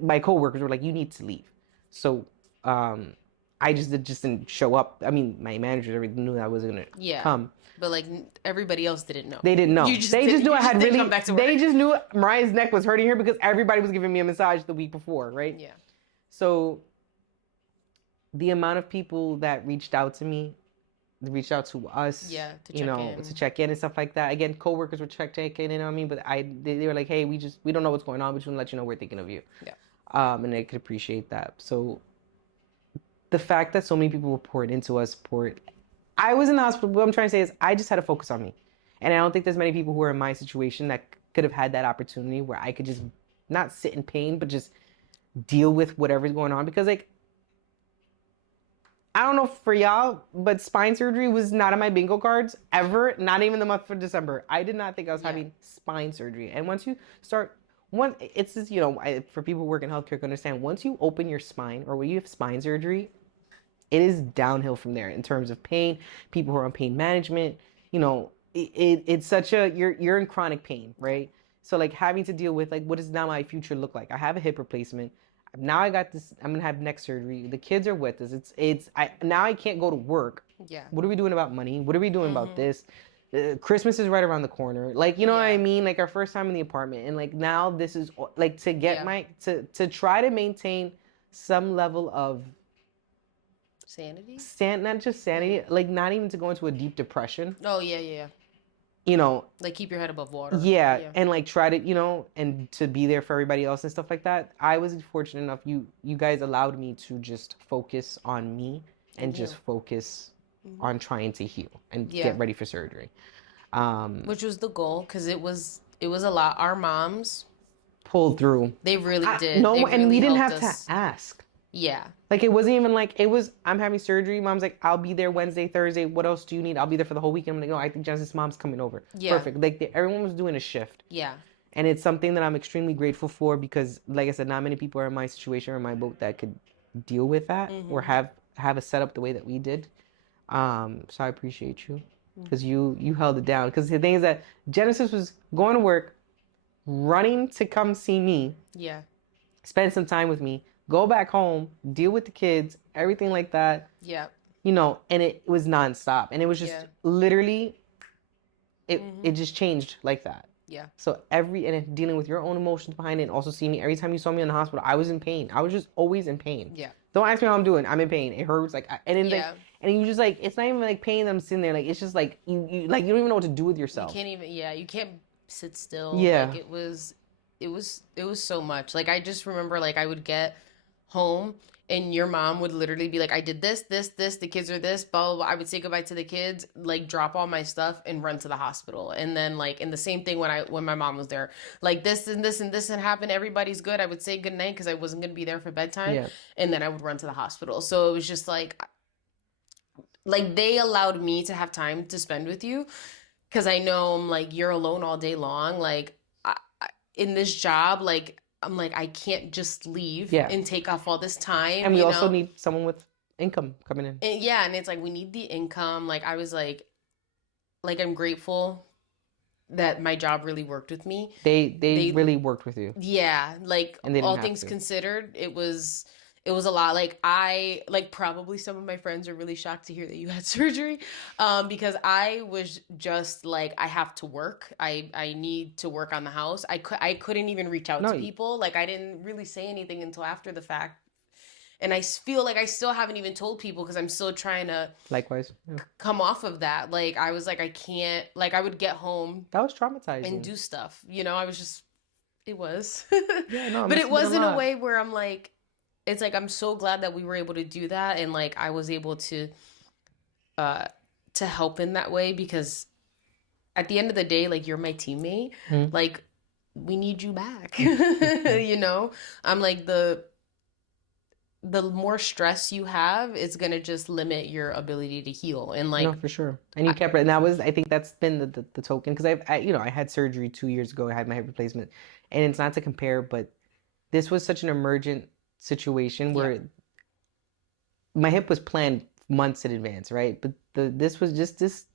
my coworkers were like, you need to leave. So, I just didn't show up. I mean, my managers already knew that I wasn't gonna come. But like everybody else didn't know. They didn't know. They just knew I had really. They just knew Mariah's neck was hurting her because everybody was giving me a massage the week before, right? Yeah. So the amount of people that reached out to me, reached out to us, to check in and stuff like that. Again, coworkers were checking in on me, but they were like, hey, we don't know what's going on. We just want to let you know we're thinking of you. Yeah. And I could appreciate that. So the fact that so many people were poured into us, I was in the hospital. What I'm trying to say is I just had to focus on me. And I don't think there's many people who are in my situation that could have had that opportunity where I could just not sit in pain, but just deal with whatever's going on. Because like, I don't know for y'all, but spine surgery was not on my bingo cards ever. Not even the month of December. I did not think I was having spine surgery. And once you start, it's just, for people who work in healthcare can understand, once you open your spine or when you have spine surgery, it is downhill from there in terms of pain. People who are on pain management, it's such you're in chronic pain, right? So like having to deal with like, what does now my future look like? I have a hip replacement. Now I got this, I'm going to have neck surgery. The kids are with us. Now I can't go to work. Yeah. What are we doing about money? What are we doing about this? Christmas is right around the corner. Like, what I mean? Like our first time in the apartment. And like now this is like to get to try to maintain some level of sanity? Not just sanity, like not even to go into a deep depression. Oh, yeah. Like keep your head above water. Yeah. And like try to, and to be there for everybody else and stuff like that. I was fortunate enough, you guys allowed me to just focus on me and just focus on trying to heal and get ready for surgery. Which was the goal, because it was a lot. Our moms pulled through. They really did. And we didn't have to ask. Yeah. Like it wasn't even like, I'm having surgery. Mom's like, I'll be there Wednesday, Thursday. What else do you need? I'll be there for the whole weekend. I'm like, no, I think Genesis' mom's coming over. Yeah. Perfect. Like everyone was doing a shift. Yeah. And it's something that I'm extremely grateful for because, like I said, not many people are in my situation or in my boat that could deal with that or have a setup the way that we did. So I appreciate you because you held it down. Because the thing is that Genesis was going to work, running to come see me. Yeah. Spend some time with me. Go back home, deal with the kids, everything like that. Yeah. And it was nonstop. And it was just literally, it just changed like that. Yeah. So and dealing with your own emotions behind it and also seeing me, every time you saw me in the hospital, I was in pain. I was just always in pain. Yeah. Don't ask me how I'm doing. I'm in pain. It hurts. And you just like, it's not even like pain that I'm sitting there. Like, it's just like, you don't even know what to do with yourself. You can't sit still. Yeah. Like it was so much. Like I just remember like I would get home and your mom would literally be like, I did this, the kids are this, blah, blah, blah. I would say goodbye to the kids, like drop all my stuff and run to the hospital. And then like, and the same thing when my mom was there, like this and this and this had happened. Everybody's good. I would say good night because I wasn't going to be there for bedtime. Yeah. And then I would run to the hospital. So it was just like they allowed me to have time to spend with you. Cause I know I'm like, you're alone all day long. Like in this job, like, I'm like, I can't just leave and take off all this time. And we also need someone with income coming in. And it's like, we need the income. Like, I was like I'm grateful that my job really worked with me. They really worked with you. Yeah. Like, all things considered, it was a lot. Like probably some of my friends are really shocked to hear that you had surgery. Because I was just like, I have to work. I need to work on the house. I couldn't even reach out to people. Like I didn't really say anything until after the fact. And I feel like I still haven't even told people because I'm still trying to likewise come off of that. Like I was like, I can't, like I would get home. That was traumatizing. And do stuff. You know, I was just, it was. Yeah, no, but it was in a way where I'm like, it's like, I'm so glad that we were able to do that. And like, I was able to help in that way because at the end of the day, like you're my teammate. Mm-hmm. Like we need you back. You know, I'm like the more stress you have, it's gonna just limit your ability to heal. And like, no, for sure. And you kept it. And that was, I think that's been the token because I had surgery 2 years ago. I had my hip replacement, and it's not to compare, but this was such an emergent situation where my hip was planned months in advance, right? But this was just this.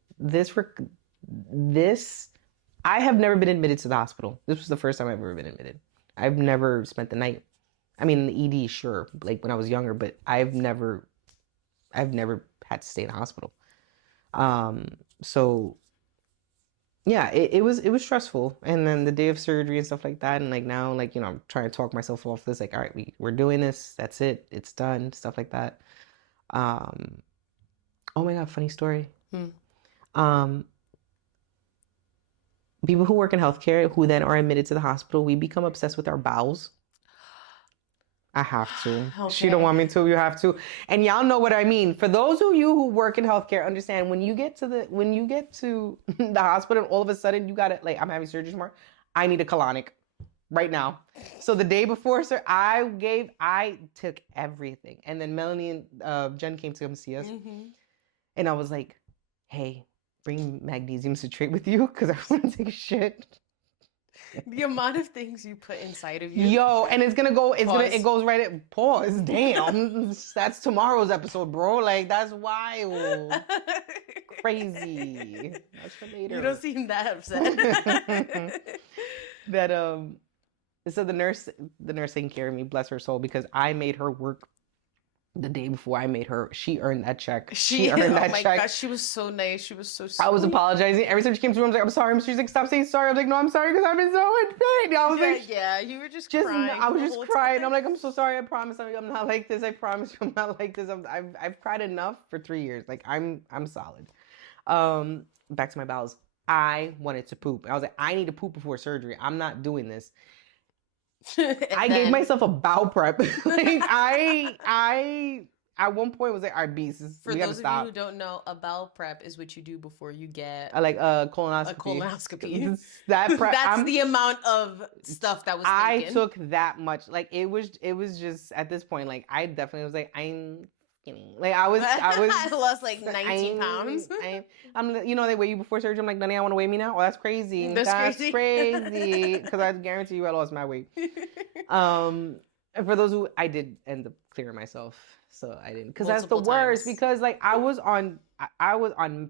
I have never been admitted to the hospital. This was the first time I've ever been admitted. I've never spent the night. I mean, the ED, sure, like when I was younger, but I've never had to stay in the hospital. So yeah, it was stressful. And then the day of surgery and stuff like that. And like now, like, you know, I'm trying to talk myself off this, like, all right, we're doing this. That's it. It's done. Stuff like that. Oh my God, funny story. People who work in healthcare who then are admitted to the hospital, we become obsessed with our bowels. I have to. Okay. She don't want me to. You have to. And y'all know what I mean. For those of you who work in healthcare, understand when you get to the hospital, and all of a sudden you got it. Like, I'm having surgery tomorrow. I need a colonic right now. So the day before, sir, I took everything. And then Melanie and Jen came to come see us. Mm-hmm. And I was like, hey, bring magnesium citrate with you because I want to take a shit. The amount of things you put inside of you. Yo, and it goes right at pause. Damn. That's tomorrow's episode, bro. Like, that's wild. Crazy. That's for later. You don't seem that upset. So the nurse taking care of me, bless her soul, because I made her work the day before I made her. She earned that check. She earned that check. Oh my gosh, she was so nice. She was so sweet. I was apologizing. Every time she came to the room, I was like, I'm sorry. She's like, stop saying sorry. I was like, no, I'm sorry because I've been so in pain. I was like, yeah, you were just crying. I was just crying. I'm like, I'm so sorry. I promise. I'm not like this. I promise you I'm not like this. I've cried enough for 3 years. Like, I'm solid. Back to my bowels. I wanted to poop. I was like, I need to poop before surgery. I'm not doing this. I gave myself a bowel prep. Like, I at one point was like, all right, beasts. For those of you who don't know, a bowel prep is what you do before you get like a colonoscopy. A colonoscopy. That prep, that's the amount of stuff that was taken. I took that much. Like it was just at this point, like I definitely was like, I'm skinny. Like I lost like 19 pounds. I'm you know, they weigh you before surgery. I'm like, Nani, I want to weigh me now. Oh, that's crazy. That's crazy. Because I guarantee you I lost my weight. And for those who I did end up clearing myself. So I didn't, because that's the worst. Because like I was on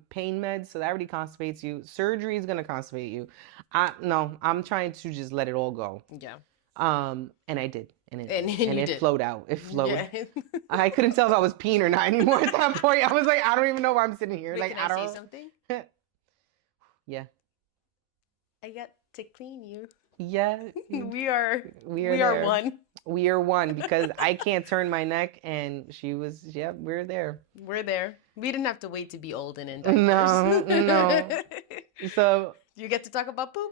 pain meds, so that already constipates you. Surgery is gonna constipate you. I'm trying to just let it all go. Yeah. And I did, and it did. Flowed out. It flowed. Yeah. I couldn't tell if I was peeing or not anymore at that point. I was like, I don't even know why I'm sitting here. Wait, like, can I say something? Yeah. I got to clean you. Yeah. We are one. We are one because I can't turn my neck, and she was. Yeah, we're there. We're there. We didn't have to wait to be old and in diapers. No. So you get to talk about poop.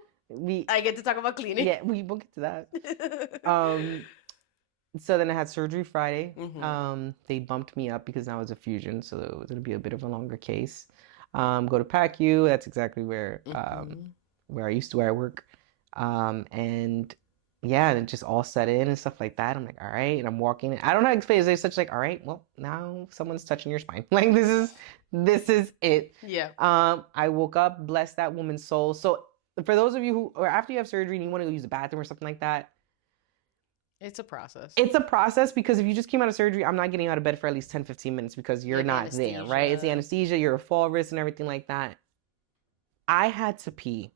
I get to talk about cleaning. Yeah, we'll get to that. So then I had surgery Friday. Mm-hmm. They bumped me up because now it's a fusion, so it was gonna be a bit of a longer case. Go to PACU. That's exactly where where I work. And yeah, and it just all set in and stuff like that. I'm like, all right. And I'm walking. I don't know how to explain it. It's such like, all right, well, now someone's touching your spine. Like, this is it. Yeah. I woke up, bless that woman's soul. So for those of you who, or after you have surgery and you want to go use the bathroom or something like that, it's a process. It's a process because if you just came out of surgery, I'm not getting out of bed for at least 10, 15 minutes because you're not anesthesia. There, right? It's the anesthesia, you're a fall risk and everything like that. I had to pee.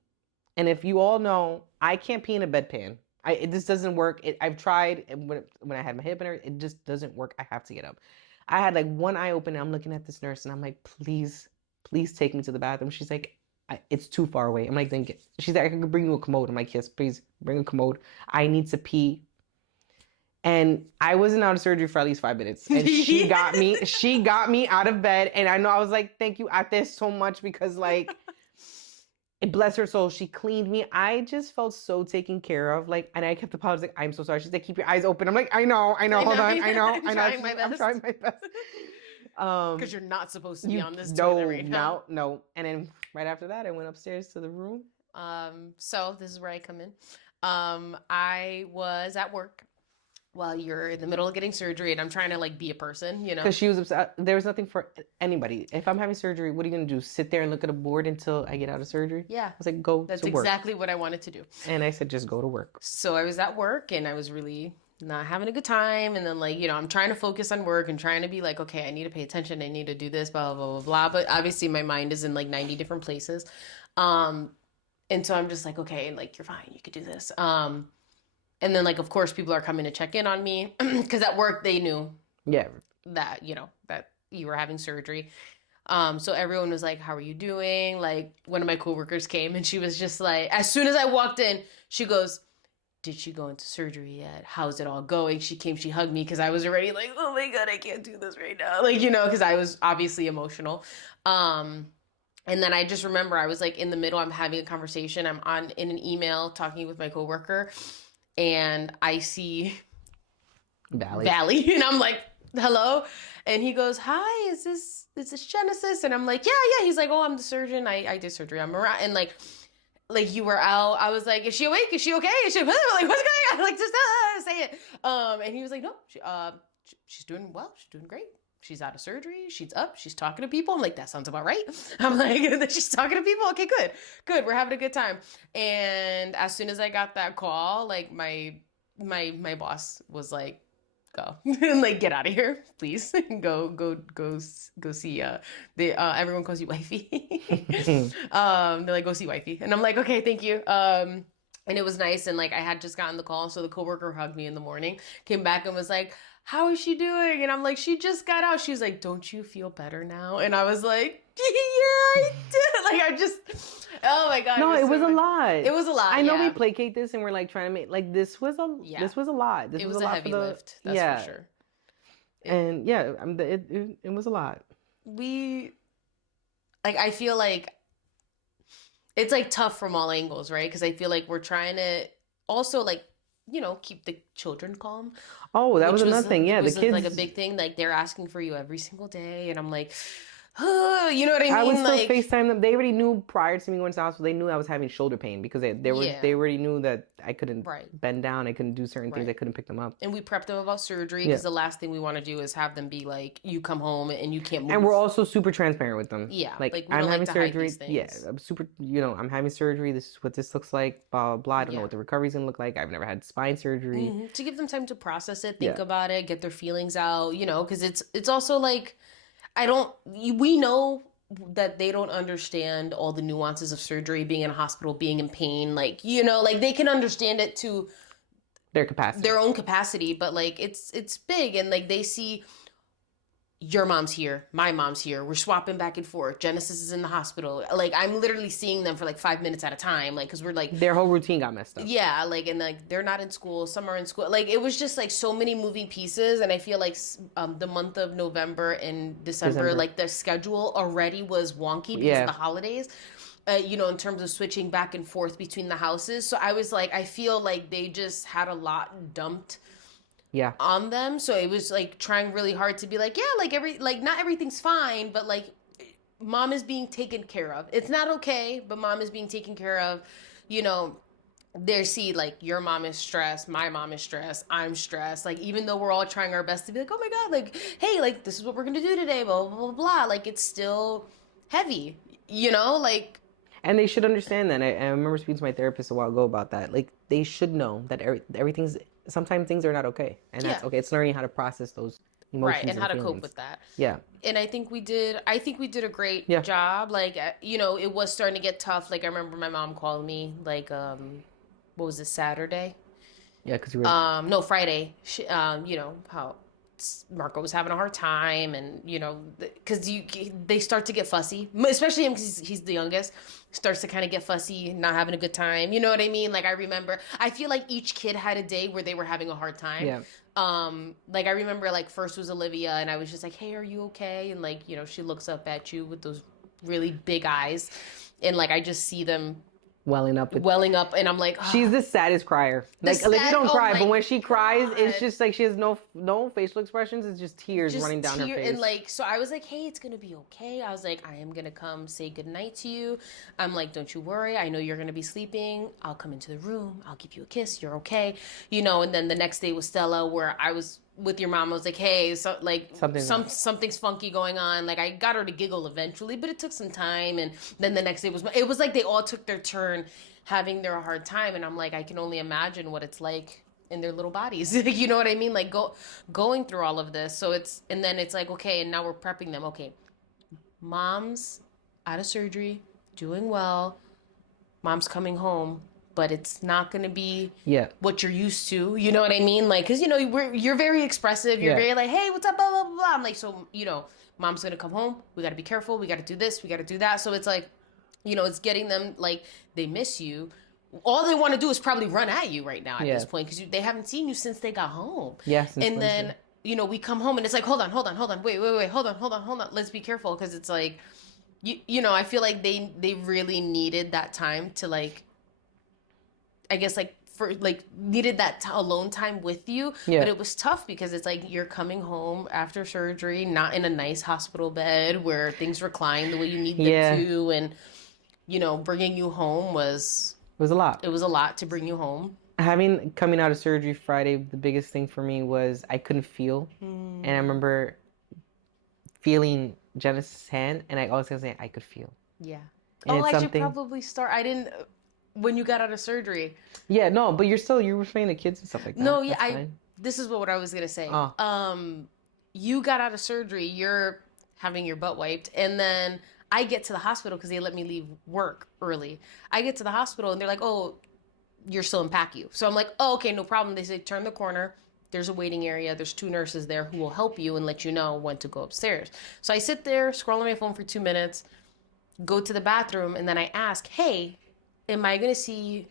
And if you all know, I can't pee in a bedpan. This doesn't work. I've tried when I had my hip and everything. It just doesn't work. I have to get up. I had like one eye open and I'm looking at this nurse and I'm like, please take me to the bathroom. She's like, it's too far away. I'm like, she's like, I can bring you a commode. I'm like, yes, please bring a commode. I need to pee. And I wasn't out of surgery for at least 5 minutes. And she got me out of bed. And I know I was like, thank you, Ate, so much because like, bless her soul, she cleaned me. I just felt so taken care of. Like, and I kept apologizing. Like, I'm so sorry. She's like, keep your eyes open. I'm like, I know. Hold on. I know. I'm trying my best. Because you're not supposed to be on this toilet right now. No. And then right after that, I went upstairs to the room. So this is where I come in. I was at work while you're in the middle of getting surgery, and I'm trying to like be a person, you know. Because she was upset. There was nothing for anybody. If I'm having surgery, what are you gonna do? Sit there and look at a board until I get out of surgery? Yeah. I was like, go. That's to work. exactly what I wanted to do. And I said, just go to work. So I was at work, and I was really not having a good time, and then like, you know, I'm trying to focus on work and trying to be like, okay, I need to pay attention, I need to do this, blah blah blah blah. But obviously, my mind is in like 90 different places, and so I'm just like, okay, like you're fine, you could do this. And then, like, of course, people are coming to check in on me because at work they knew that, you know, that you were having surgery. So everyone was like, how are you doing? Like, one of my coworkers came and she was just like, as soon as I walked in, she goes, did she go into surgery yet? How's it all going? She came, she hugged me because I was already like, oh my God, I can't do this right now. Like, you know, because I was obviously emotional. And then I just remember I was like in the middle, I'm having a conversation. I'm in an email talking with my coworker. And I see Valley, and I'm like, hello. And he goes, hi, is this Genesis? And I'm like, yeah. He's like, oh, I'm the surgeon. I did surgery on Mariah. And like you were out. I was like, is she awake? Is she okay? Is she like, what's going on? Like, just say it. And he was like, no, she's doing well. She's doing great. She's out of surgery. She's up. She's talking to people. I'm like, that sounds about right. I'm like, she's talking to people. Okay, good. We're having a good time. And as soon as I got that call, like my boss was like, go, like, get out of here, please. go see. Everyone calls you wifey. They're like, go see wifey. And I'm like, okay, thank you. And it was nice. And like, I had just gotten the call. So the coworker hugged me in the morning, came back and was like, how is she doing? And I'm like, she just got out. She was like, don't you feel better now? And I was like, yeah, I did. Like, I just, oh my God. No, it was a lot. It was a lot. I know we placate this and we're like trying to make, like, this was a lot. It was a heavy lift. That's for sure. And yeah, it was a lot. I feel like it's like tough from all angles, right? Because I feel like we're trying to also like, you know, keep the children calm. Oh, that was another thing. Yeah, the kids, like a big thing. Like they're asking for you every single day, and I'm like, you know what I mean? I would still like, FaceTime them. They already knew prior to me going to the hospital. They knew I was having shoulder pain because they already knew that I couldn't bend down. I couldn't do certain things. I couldn't pick them up. And we prepped them about surgery because the last thing we want to do is have them be like, you come home and you can't move. And we're also super transparent with them. Yeah, like I'm having surgery. Yeah, I'm super. You know, I'm having surgery. This is what this looks like. Blah blah blah. I don't know what the recovery's gonna look like. I've never had spine surgery. Mm-hmm. To give them time to process it, think about it, get their feelings out. You know, because it's also like, we know that they don't understand all the nuances of surgery, being in a hospital, being in pain. Like, you know, like they can understand it to their own capacity, but like it's big, and like they see your mom's here, my mom's here, we're swapping back and forth, Genesis is in the hospital, like I'm literally seeing them for like 5 minutes at a time, like because we're like their whole routine got messed up. Yeah, like, and like they're not in school, some are in school, like it was just like so many moving pieces. And I feel like the month of November and December, like the schedule already was wonky because of the holidays, you know, in terms of switching back and forth between the houses. So I was like, I feel like they just had a lot dumped on them. So it was like trying really hard to be like, yeah, like not everything's fine, but like mom is being taken care of. It's not okay, but mom is being taken care of. You know, they see like your mom is stressed, my mom is stressed, I'm stressed. Like, even though we're all trying our best to be like, oh my God, like, hey, like this is what we're gonna do today, blah blah blah blah. Like, it's still heavy, you know, like. And they should understand that. I remember speaking to my therapist a while ago about that. Like, they should know that everything's, sometimes things are not okay. And that's okay. It's learning how to process those emotions and how to feelings. cope with that. Yeah. And I think we did a great job. Like, you know, it was starting to get tough. Like, I remember my mom called me, like, what was it, Saturday? Yeah, because you were... No, Friday. She, you know, how Marco was having a hard time, and because they start to get fussy, especially him because he's the youngest. Starts to kind of get fussy, not having a good time. You know what I mean? Like I feel like each kid had a day where they were having a hard time. Yeah. Like I remember, like first was Olivia, and I was just like, "Hey, are you okay?" And like she looks up at you with those really big eyes, and like I just see them welling up, and I'm like, oh. She's the saddest crier. Like Olivia don't cry, but when she cries, it's just like she has no facial expressions. It's just tears running down her face. And like, so I was like, hey, it's gonna be okay. I was like, I am gonna come say goodnight to you. I'm like, don't you worry. I know you're gonna be sleeping. I'll come into the room. I'll give you a kiss. You're okay. And then the next day was Stella, where I was with your mom. I was like, hey, so like something's funky going on. Like I got her to giggle eventually, but it took some time. And then the next day it was like they all took their turn having their hard time. And I'm like, I can only imagine what it's like in their little bodies. You know what I mean? Like going through all of this. So then it's like, okay, and now we're prepping them. Okay, mom's out of surgery, doing well. Mom's coming home. But it's not going to be what you're used to. You know what I mean? Like, because, you're very expressive. You're very like, hey, what's up, blah, blah, blah. I'm like, so, mom's going to come home. We got to be careful. We got to do this. We got to do that. So it's like, it's getting them, like, they miss you. All they want to do is probably run at you right now at this point because they haven't seen you since they got home. Yes. And then, we come home and it's like, hold on. Wait. Hold on. Let's be careful because it's like, I feel like they really needed that time to, like, I guess needed that alone time with you, but it was tough because it's like you're coming home after surgery, not in a nice hospital bed where things recline the way you need them to, and bringing you home was a lot. It was a lot to bring you home. Coming out of surgery Friday, the biggest thing for me was I couldn't feel, and I remember feeling Genesis' hand, and I always kept saying I could feel. Yeah. And I should probably start. I didn't. When you got out of surgery. Yeah, no, but you were training the kids and stuff like that. No, yeah, this is what I was going to say. Oh. You got out of surgery, you're having your butt wiped, and then I get to the hospital because they let me leave work early. I get to the hospital and they're like, oh, you're still in PACU. So I'm like, oh, okay, no problem. They say, turn the corner. There's a waiting area. There's 2 nurses there who will help you and let you know when to go upstairs. So I sit there, scroll on my phone for 2 minutes, go to the bathroom, and then I ask, hey, am I going to see,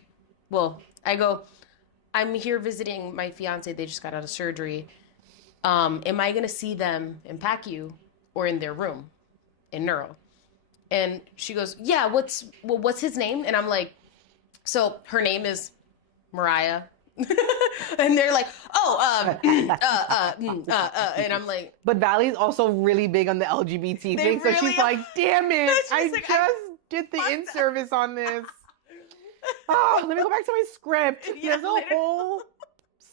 I go, I'm here visiting my fiance. They just got out of surgery. Am I going to see them in PACU or in their room in neuro? And she goes, yeah, what's his name? And I'm like, so her name is Mariah. And they're like, oh, and I'm like. But Valley's also really big on the LGBT thing. So she's like, damn it. I did the in-service on this. Oh, let me go back to my script. Yeah, there's a whole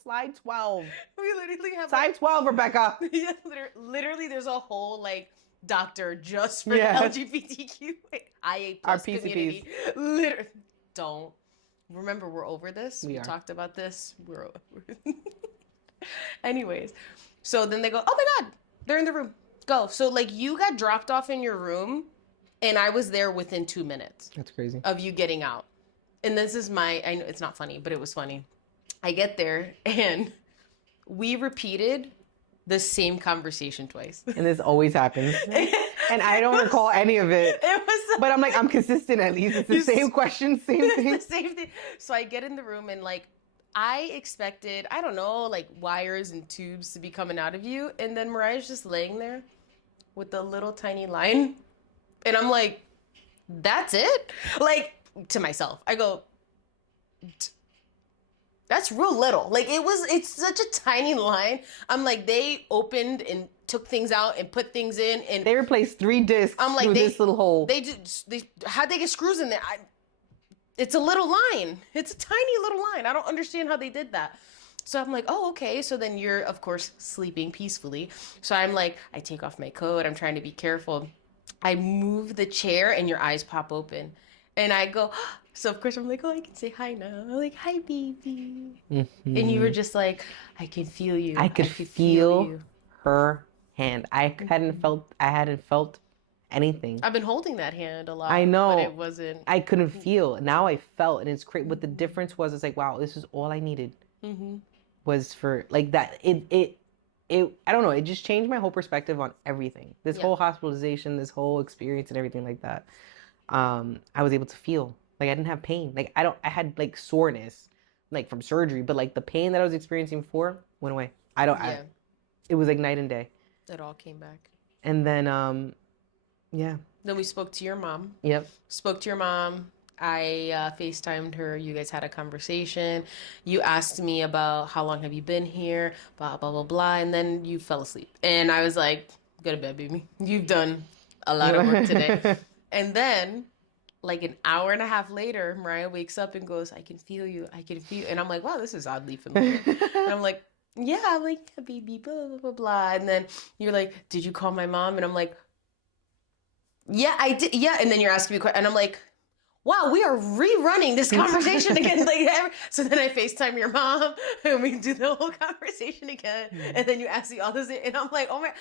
slide 12. We literally have slide 12, Rebecca. Yeah, literally, there's a whole doctor just for the LGBTQ IA plus community. Literally, don't remember we're over this. We talked about this. We're over. Anyways, so then they go, oh my God, they're in the room. Go. So you got dropped off in your room, and I was there within 2 minutes. That's crazy. Of you getting out. And this is I know it's not funny, but it was funny. I get there and we repeated the same conversation twice. And this always happens. And I don't recall any of it. But I'm like, I'm consistent at least. It's the same question, same thing. The same thing. So I get in the room and I expected, I don't know, wires and tubes to be coming out of you. And then Mariah's just laying there with a little tiny line. And I'm like, that's it? To myself, I go, that's real little. It's such a tiny line. I'm like, they opened and took things out and put things in, and they replaced 3 discs through this little hole. How'd they get screws in there? It's a little line. It's a tiny little line. I don't understand how they did that. So I'm like, oh, okay. So then you're, of course, sleeping peacefully. So I'm like, I take off my coat. I'm trying to be careful. I move the chair and your eyes pop open. And I go, so of course I'm like, oh, I can say hi now. I'm like, hi, baby. Mm-hmm. And you were just like, I can feel you. I could feel you. Her hand. I hadn't felt anything. I've been holding that hand a lot. I know. But it wasn't. I couldn't feel. Now I felt, and it's great. What the difference was, it's like, wow, this is all I needed. Mm-hmm. Was for that. I don't know, it just changed my whole perspective on everything. This whole hospitalization, this whole experience and everything like that. I was able to feel like I didn't have pain. Like I had like soreness, like from surgery, but like the pain that I was experiencing before went away. It was like night and day. It all came back. And then, yeah. Then we spoke to your mom. Yep. Spoke to your mom. I FaceTimed her. You guys had a conversation. You asked me about how long have you been here, blah, blah, blah, blah. And then you fell asleep. And I was like, go to bed, baby. You've done a lot of work today. And then, like an hour and a half later, Mariah wakes up and goes, I can feel you. I can feel you. And I'm like, wow, this is oddly familiar. And I'm like, yeah, baby, blah, blah, blah, blah. And then you're like, did you call my mom? And I'm like, yeah, I did. Yeah. And then you're asking me a question. And I'm like, wow, we are rerunning this conversation again. So then I FaceTime your mom and we do the whole conversation again. And then you ask me all this. And I'm like, oh my,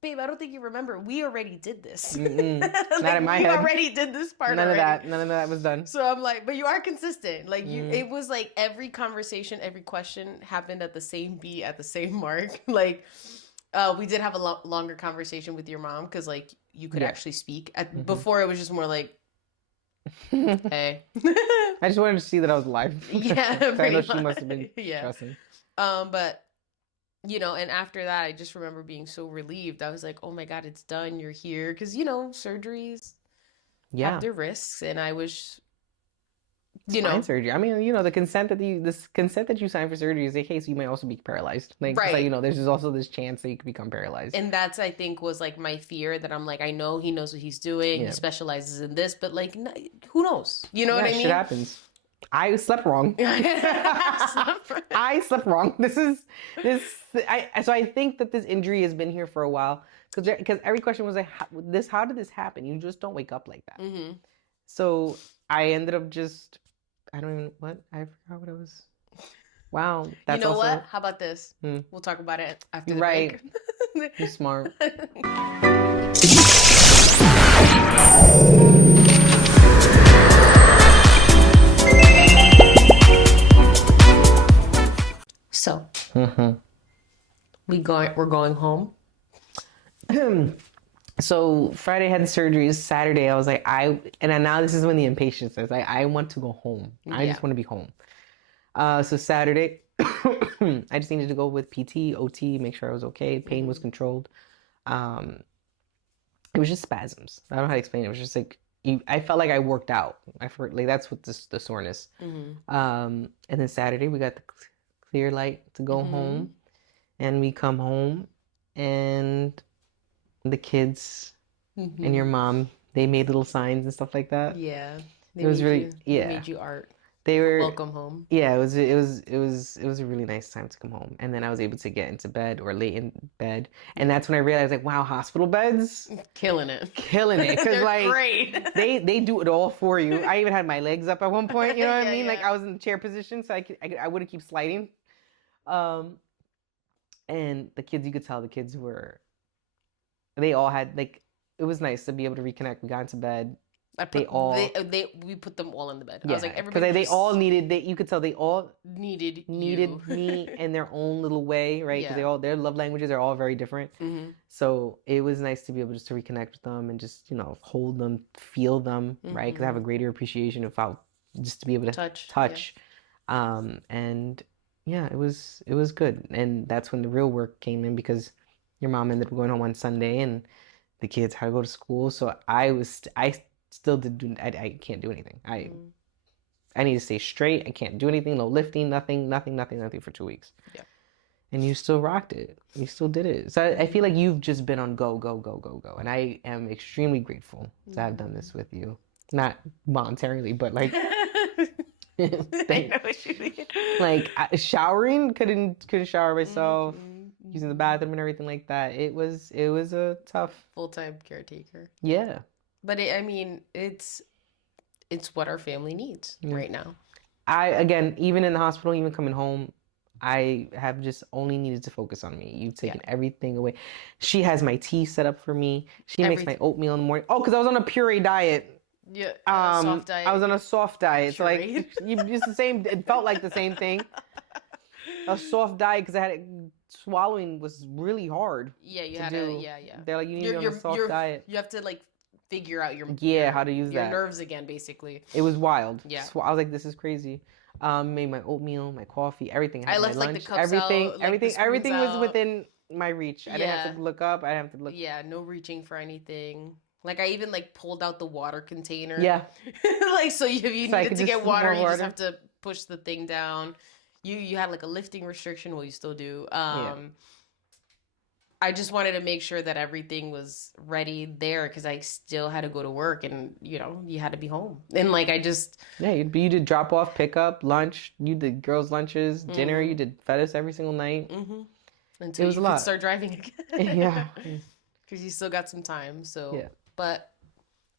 babe, I don't think you remember. We already did this. Not in my head. We already did this part None already. of that was done. So I'm like, but you are consistent. Like it was like every conversation, every question happened at the same beat, at the same mark. Like we did have a longer conversation with your mom because like you could actually speak. Before it was just more like, hey. I just wanted to see that I was alive. Yeah, I know she must have been stressing. But you know, and after that, I just remember being so relieved. I was like, oh my God, it's done. You're here. Because, you know, surgeries have their risks. And I was, you know. Surgery. I mean, you know, the consent that you sign for surgery is in case you may also be paralyzed. Like, right. So, you know, there's also this chance that you could become paralyzed. And that's, I think, was like my fear that I'm like, I know he knows what he's doing. He specializes in this. But like, who knows? You know what I mean? Shit happens. I slept wrong. I slept wrong. So I think that this injury has been here for a while because every question was like, how did this happen? You just don't wake up like that. Mm-hmm. So I ended up I forgot what it was. Wow. That's you know what? How about this? We'll talk about it after the break. You're smart. So, we're going home. So Friday had the surgeries. Saturday I was like, now this is when the impatience is. I want to go home. I just want to be home. So Saturday, I just needed to go with PT, OT, make sure I was okay. Pain was controlled. It was just spasms. I don't know how to explain it. It was just like I felt like I worked out. That's what the soreness. And then Saturday we got the clear light to go home, and we come home, and the kids and your mom, they made little signs and stuff like that. Yeah, it was really they made you art. They were welcome home. Yeah, it was a really nice time to come home, and then I was able to get into bed or lay in bed, and that's when I realized like, wow, hospital beds killing it because like great. they do it all for you. I even had my legs up at one point, you know what I mean? Like I was in the chair position, so I wouldn't keep sliding. And the kids, you could tell the kids they all had like, it was nice to be able to reconnect. We got into bed. We put them all in the bed. I was like, everybody. Because they all needed. You could tell they all needed me in their own little way, right? Because their love languages are all very different. Mm-hmm. So it was nice to be able just to reconnect with them and just hold them, feel them, right? Because I have a greater appreciation of how just to be able to touch. Yeah. And yeah, it was good, and that's when the real work came in because your mom ended up going home on Sunday, and the kids had to go to school. So I can't do anything. I need to stay straight. I can't do anything. No lifting, nothing for 2 weeks. Yeah. And you still rocked it. You still did it. So I feel like you've just been on go. And I am extremely grateful to have done this with you. Not monetarily, but like I know what you mean. Like showering, couldn't shower myself. Using the bathroom and everything like that. It was a tough full-time caretaker. Yeah. But it's what our family needs right now. Again, even in the hospital, even coming home, I have just only needed to focus on me. You've taken everything away. She has my tea set up for me. She makes my oatmeal in the morning. Oh, because I was on a puree diet. Yeah, soft diet. I was on a soft diet. Puree. So like, it's the same. It felt like the same thing. a soft diet because I had swallowing was really hard. Yeah, you had to. Yeah. They're like, you need to be on a soft diet. You have to like figure out how to use your that. nerves again, basically. It was wild. Yeah. I was like, this is crazy. Made my oatmeal, my coffee, everything. I left my like lunch, the cups out, everything was within my reach. I didn't have to look up. I didn't have to look. Yeah, no reaching for anything. Like I even like pulled out the water container. Yeah. Like so if you needed to get water, you just have to push the thing down. You had like a lifting restriction. Well, you still do. I just wanted to make sure that everything was ready there because I still had to go to work and, you know, you had to be home. And like, I just... Yeah, you did drop off, pick up, lunch. You did girls' lunches, dinner. You did FedEx every single night. Until you could start driving again. Yeah. Because you still got some time. So, yeah. But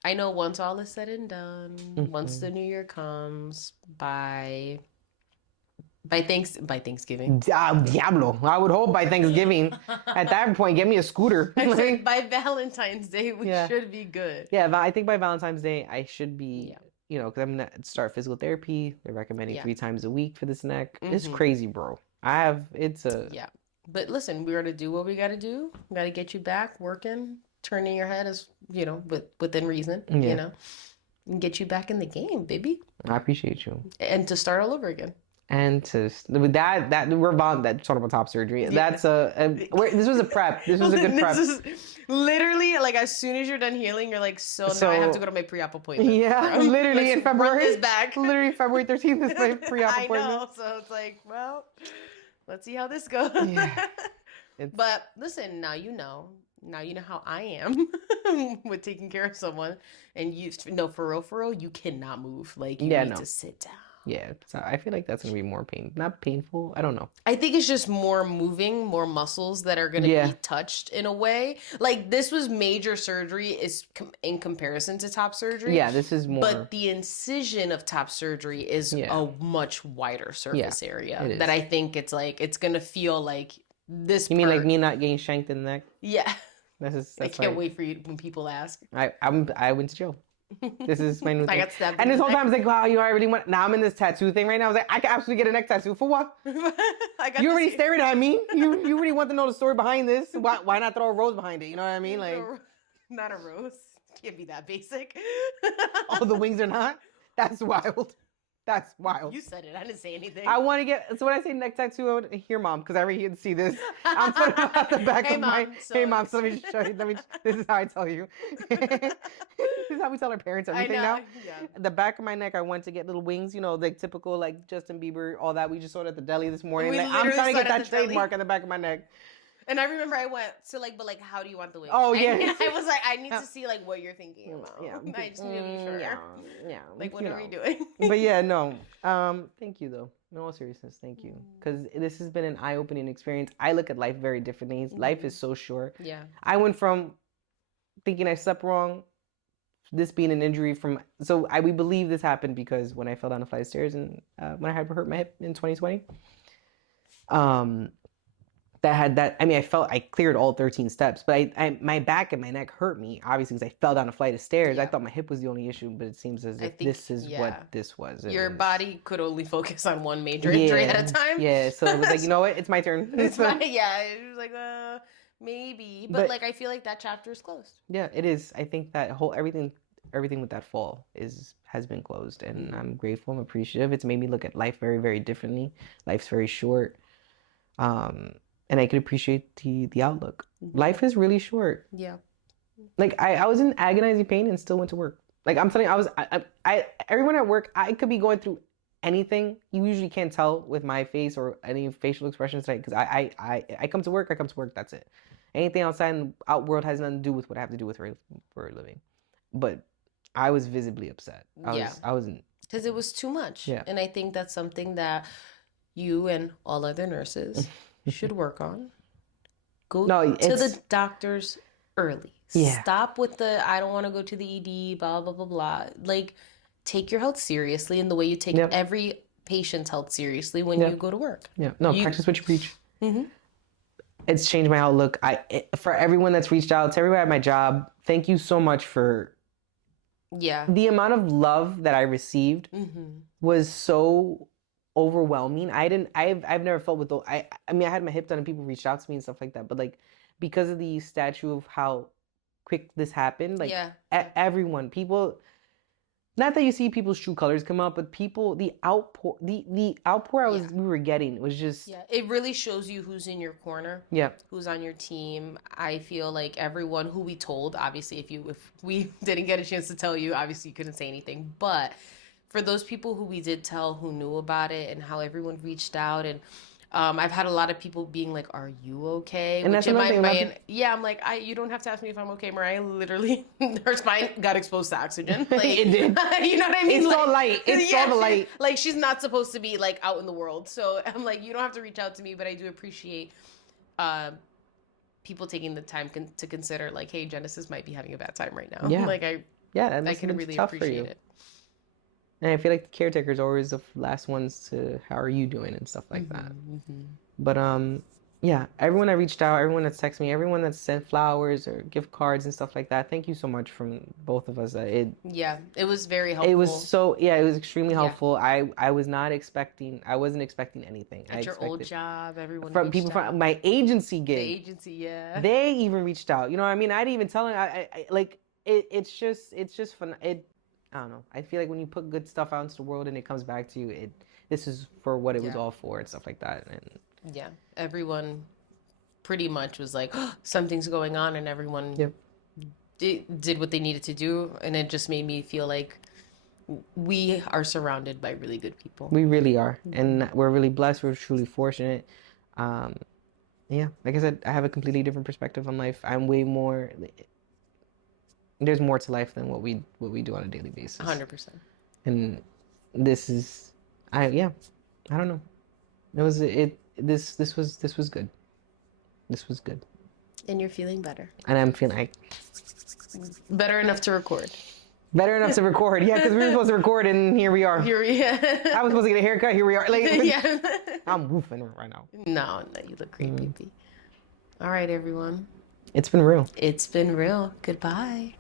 I know once all is said and done, once the new year comes, by Thanksgiving. Diablo. I would hope by Thanksgiving. At that point, get me a scooter. By Valentine's Day, we should be good. Yeah, I think by Valentine's Day, I should be, you know, because I'm going to start physical therapy. They're recommending 3 times a week for this neck. It's crazy, bro. Yeah. But listen, we got to do what we got to do. We got to get you back working, turning your head as, you know, within reason, you know, and get you back in the game, baby. I appreciate you. And to start all over again. And with that we're about that talking about top surgery. Yeah. That's this was a prep. This was a good prep. This is literally like as soon as you're done healing, you're like, so now I have to go to my pre-op appointment. Yeah, literally in February. Run this back. Literally February 13th is my pre-op appointment. I know. So it's like, well, let's see how this goes. Yeah. But listen, now you know how I am with taking care of someone, and for real, you cannot move. Like you need to sit down. Yeah, so I feel like that's gonna be not painful. I don't know. I think it's just more moving, more muscles that are gonna be touched in a way. Like this was major surgery in comparison to top surgery. Yeah, this is more. But the incision of top surgery is a much wider surface area that I think it's gonna feel like this. You mean like me not getting shanked in the neck? Yeah. That's I can't wait for you when people ask. I went to jail. This is my new thing. I got stabbed. And this whole time I was like, wow, you already want. Now I'm in this tattoo thing right now. I was like, I can absolutely get a neck tattoo. For what? You already staring at me. You really want to know the story behind this. Why not throw a rose behind it? You know what I mean? Like, not a rose. Can't be that basic. All the wings are not? That's wild. That's wild. You said it. I didn't say anything. I want to get. So when I say neck tattoo, here, mom, because I already can see this. I'm talking about the back of my. Hey, mom. So let me show you. This is how I tell you. This is how we tell our parents everything now. Yeah. The back of my neck, I went to get little wings. You know, like typical, like Justin Bieber, all that. We just saw it at the deli this morning. Like, I'm trying to get that trademark on the back of my neck. And I remember I went to but how do you want the wings? Oh yeah. I was like, I need to see what you're thinking about. Yeah. I just need to be sure. Yeah. Like what are we doing? But yeah, no. Thank you though. In all seriousness, thank you. Because this has been an eye-opening experience. I look at life very differently. Life is so short. Yeah. I went from thinking I slept wrong, this being an injury we believe this happened because when I fell down a flight of stairs and when I had hurt my hip in 2020, I cleared all 13 steps, but my back and my neck hurt me, obviously, because I fell down a flight of stairs. Yeah. I thought my hip was the only issue, but it seems as if this is what this was. Your body could only focus on one major injury at a time. Yeah, so it was like, you know what? It's my turn. It was like, maybe. But I feel like that chapter is closed. Yeah, it is. I think that everything with that fall has been closed, and I'm grateful. I'm appreciative. It's made me look at life very, very differently. Life's very short. And I could appreciate the outlook. Life is really short. Yeah. Like I was in agonizing pain and still went to work. Like I'm telling you, everyone at work, I could be going through anything. You usually can't tell with my face or any facial expressions today because I come to work. That's it. Anything outside in the out world has nothing to do with what I have to do with for a living. But I was visibly upset. I wasn't. Because it was too much. Yeah. And I think that's something that you and all other nurses should work on. Go to the doctors early. Yeah. Stop with the I don't want to go to the ED, blah, blah, blah, blah. Like, take your health seriously in the way you take every patient's health seriously when you go to work. Yeah. No, practice what you preach. Mm-hmm. It's changed my outlook. For everyone that's reached out, to everyone at my job, thank you so much for the amount of love that I received was so overwhelming. I've never felt with those. I mean, I had my hip done and people reached out to me and stuff like that, but like because of the statue of how quick this happened, like everyone, people, not that you see people's true colors come out, but people, the outpour we were getting was just it really shows you who's in your corner, who's on your team. I feel like everyone who we told, obviously if we didn't get a chance to tell you, obviously you couldn't say anything, but for those people who we did tell, who knew about it and how everyone reached out, and I've had a lot of people being like, "Are you okay?" And which that's another thing. I'm like, you don't have to ask me if I'm okay. Mariah literally, her spine got exposed to oxygen. Like, it did. You know what I mean? It's so light. It's so light. Like she's not supposed to be like out in the world. So I'm like, you don't have to reach out to me, but I do appreciate people taking the time to consider like, hey, Genesis might be having a bad time right now. Yeah. Like I can really appreciate it. And I feel like the caretakers are always the last ones to, how are you doing and stuff like that. But yeah, everyone that reached out, everyone that's texted me, everyone that sent flowers or gift cards and stuff like that, thank you so much from both of us. It was very helpful. It was extremely helpful. I wasn't expecting anything. At your old job, everyone from people from my agency gig. The agency, they even reached out. You know what I mean? I didn't even tell them. It's just fun. I don't know. I feel like when you put good stuff out into the world and it comes back to you, this is for what it was all for and stuff like that. And everyone pretty much was like, oh, something's going on, and everyone did what they needed to do, and it just made me feel like we are surrounded by really good people. We really are, and we're really blessed. We're truly fortunate. Like I said, I have a completely different perspective on life. I'm way more. There's more to life than what we do on a daily basis. 100%. And this is, I don't know. This was good. This was good. And you're feeling better. And I'm feeling like better enough to record. Better enough to record, because we were supposed to record, and here we are. I was supposed to get a haircut. Here we are. Like, I'm woofing right now. No, you look great, baby. All right, everyone. It's been real. It's been real. Goodbye.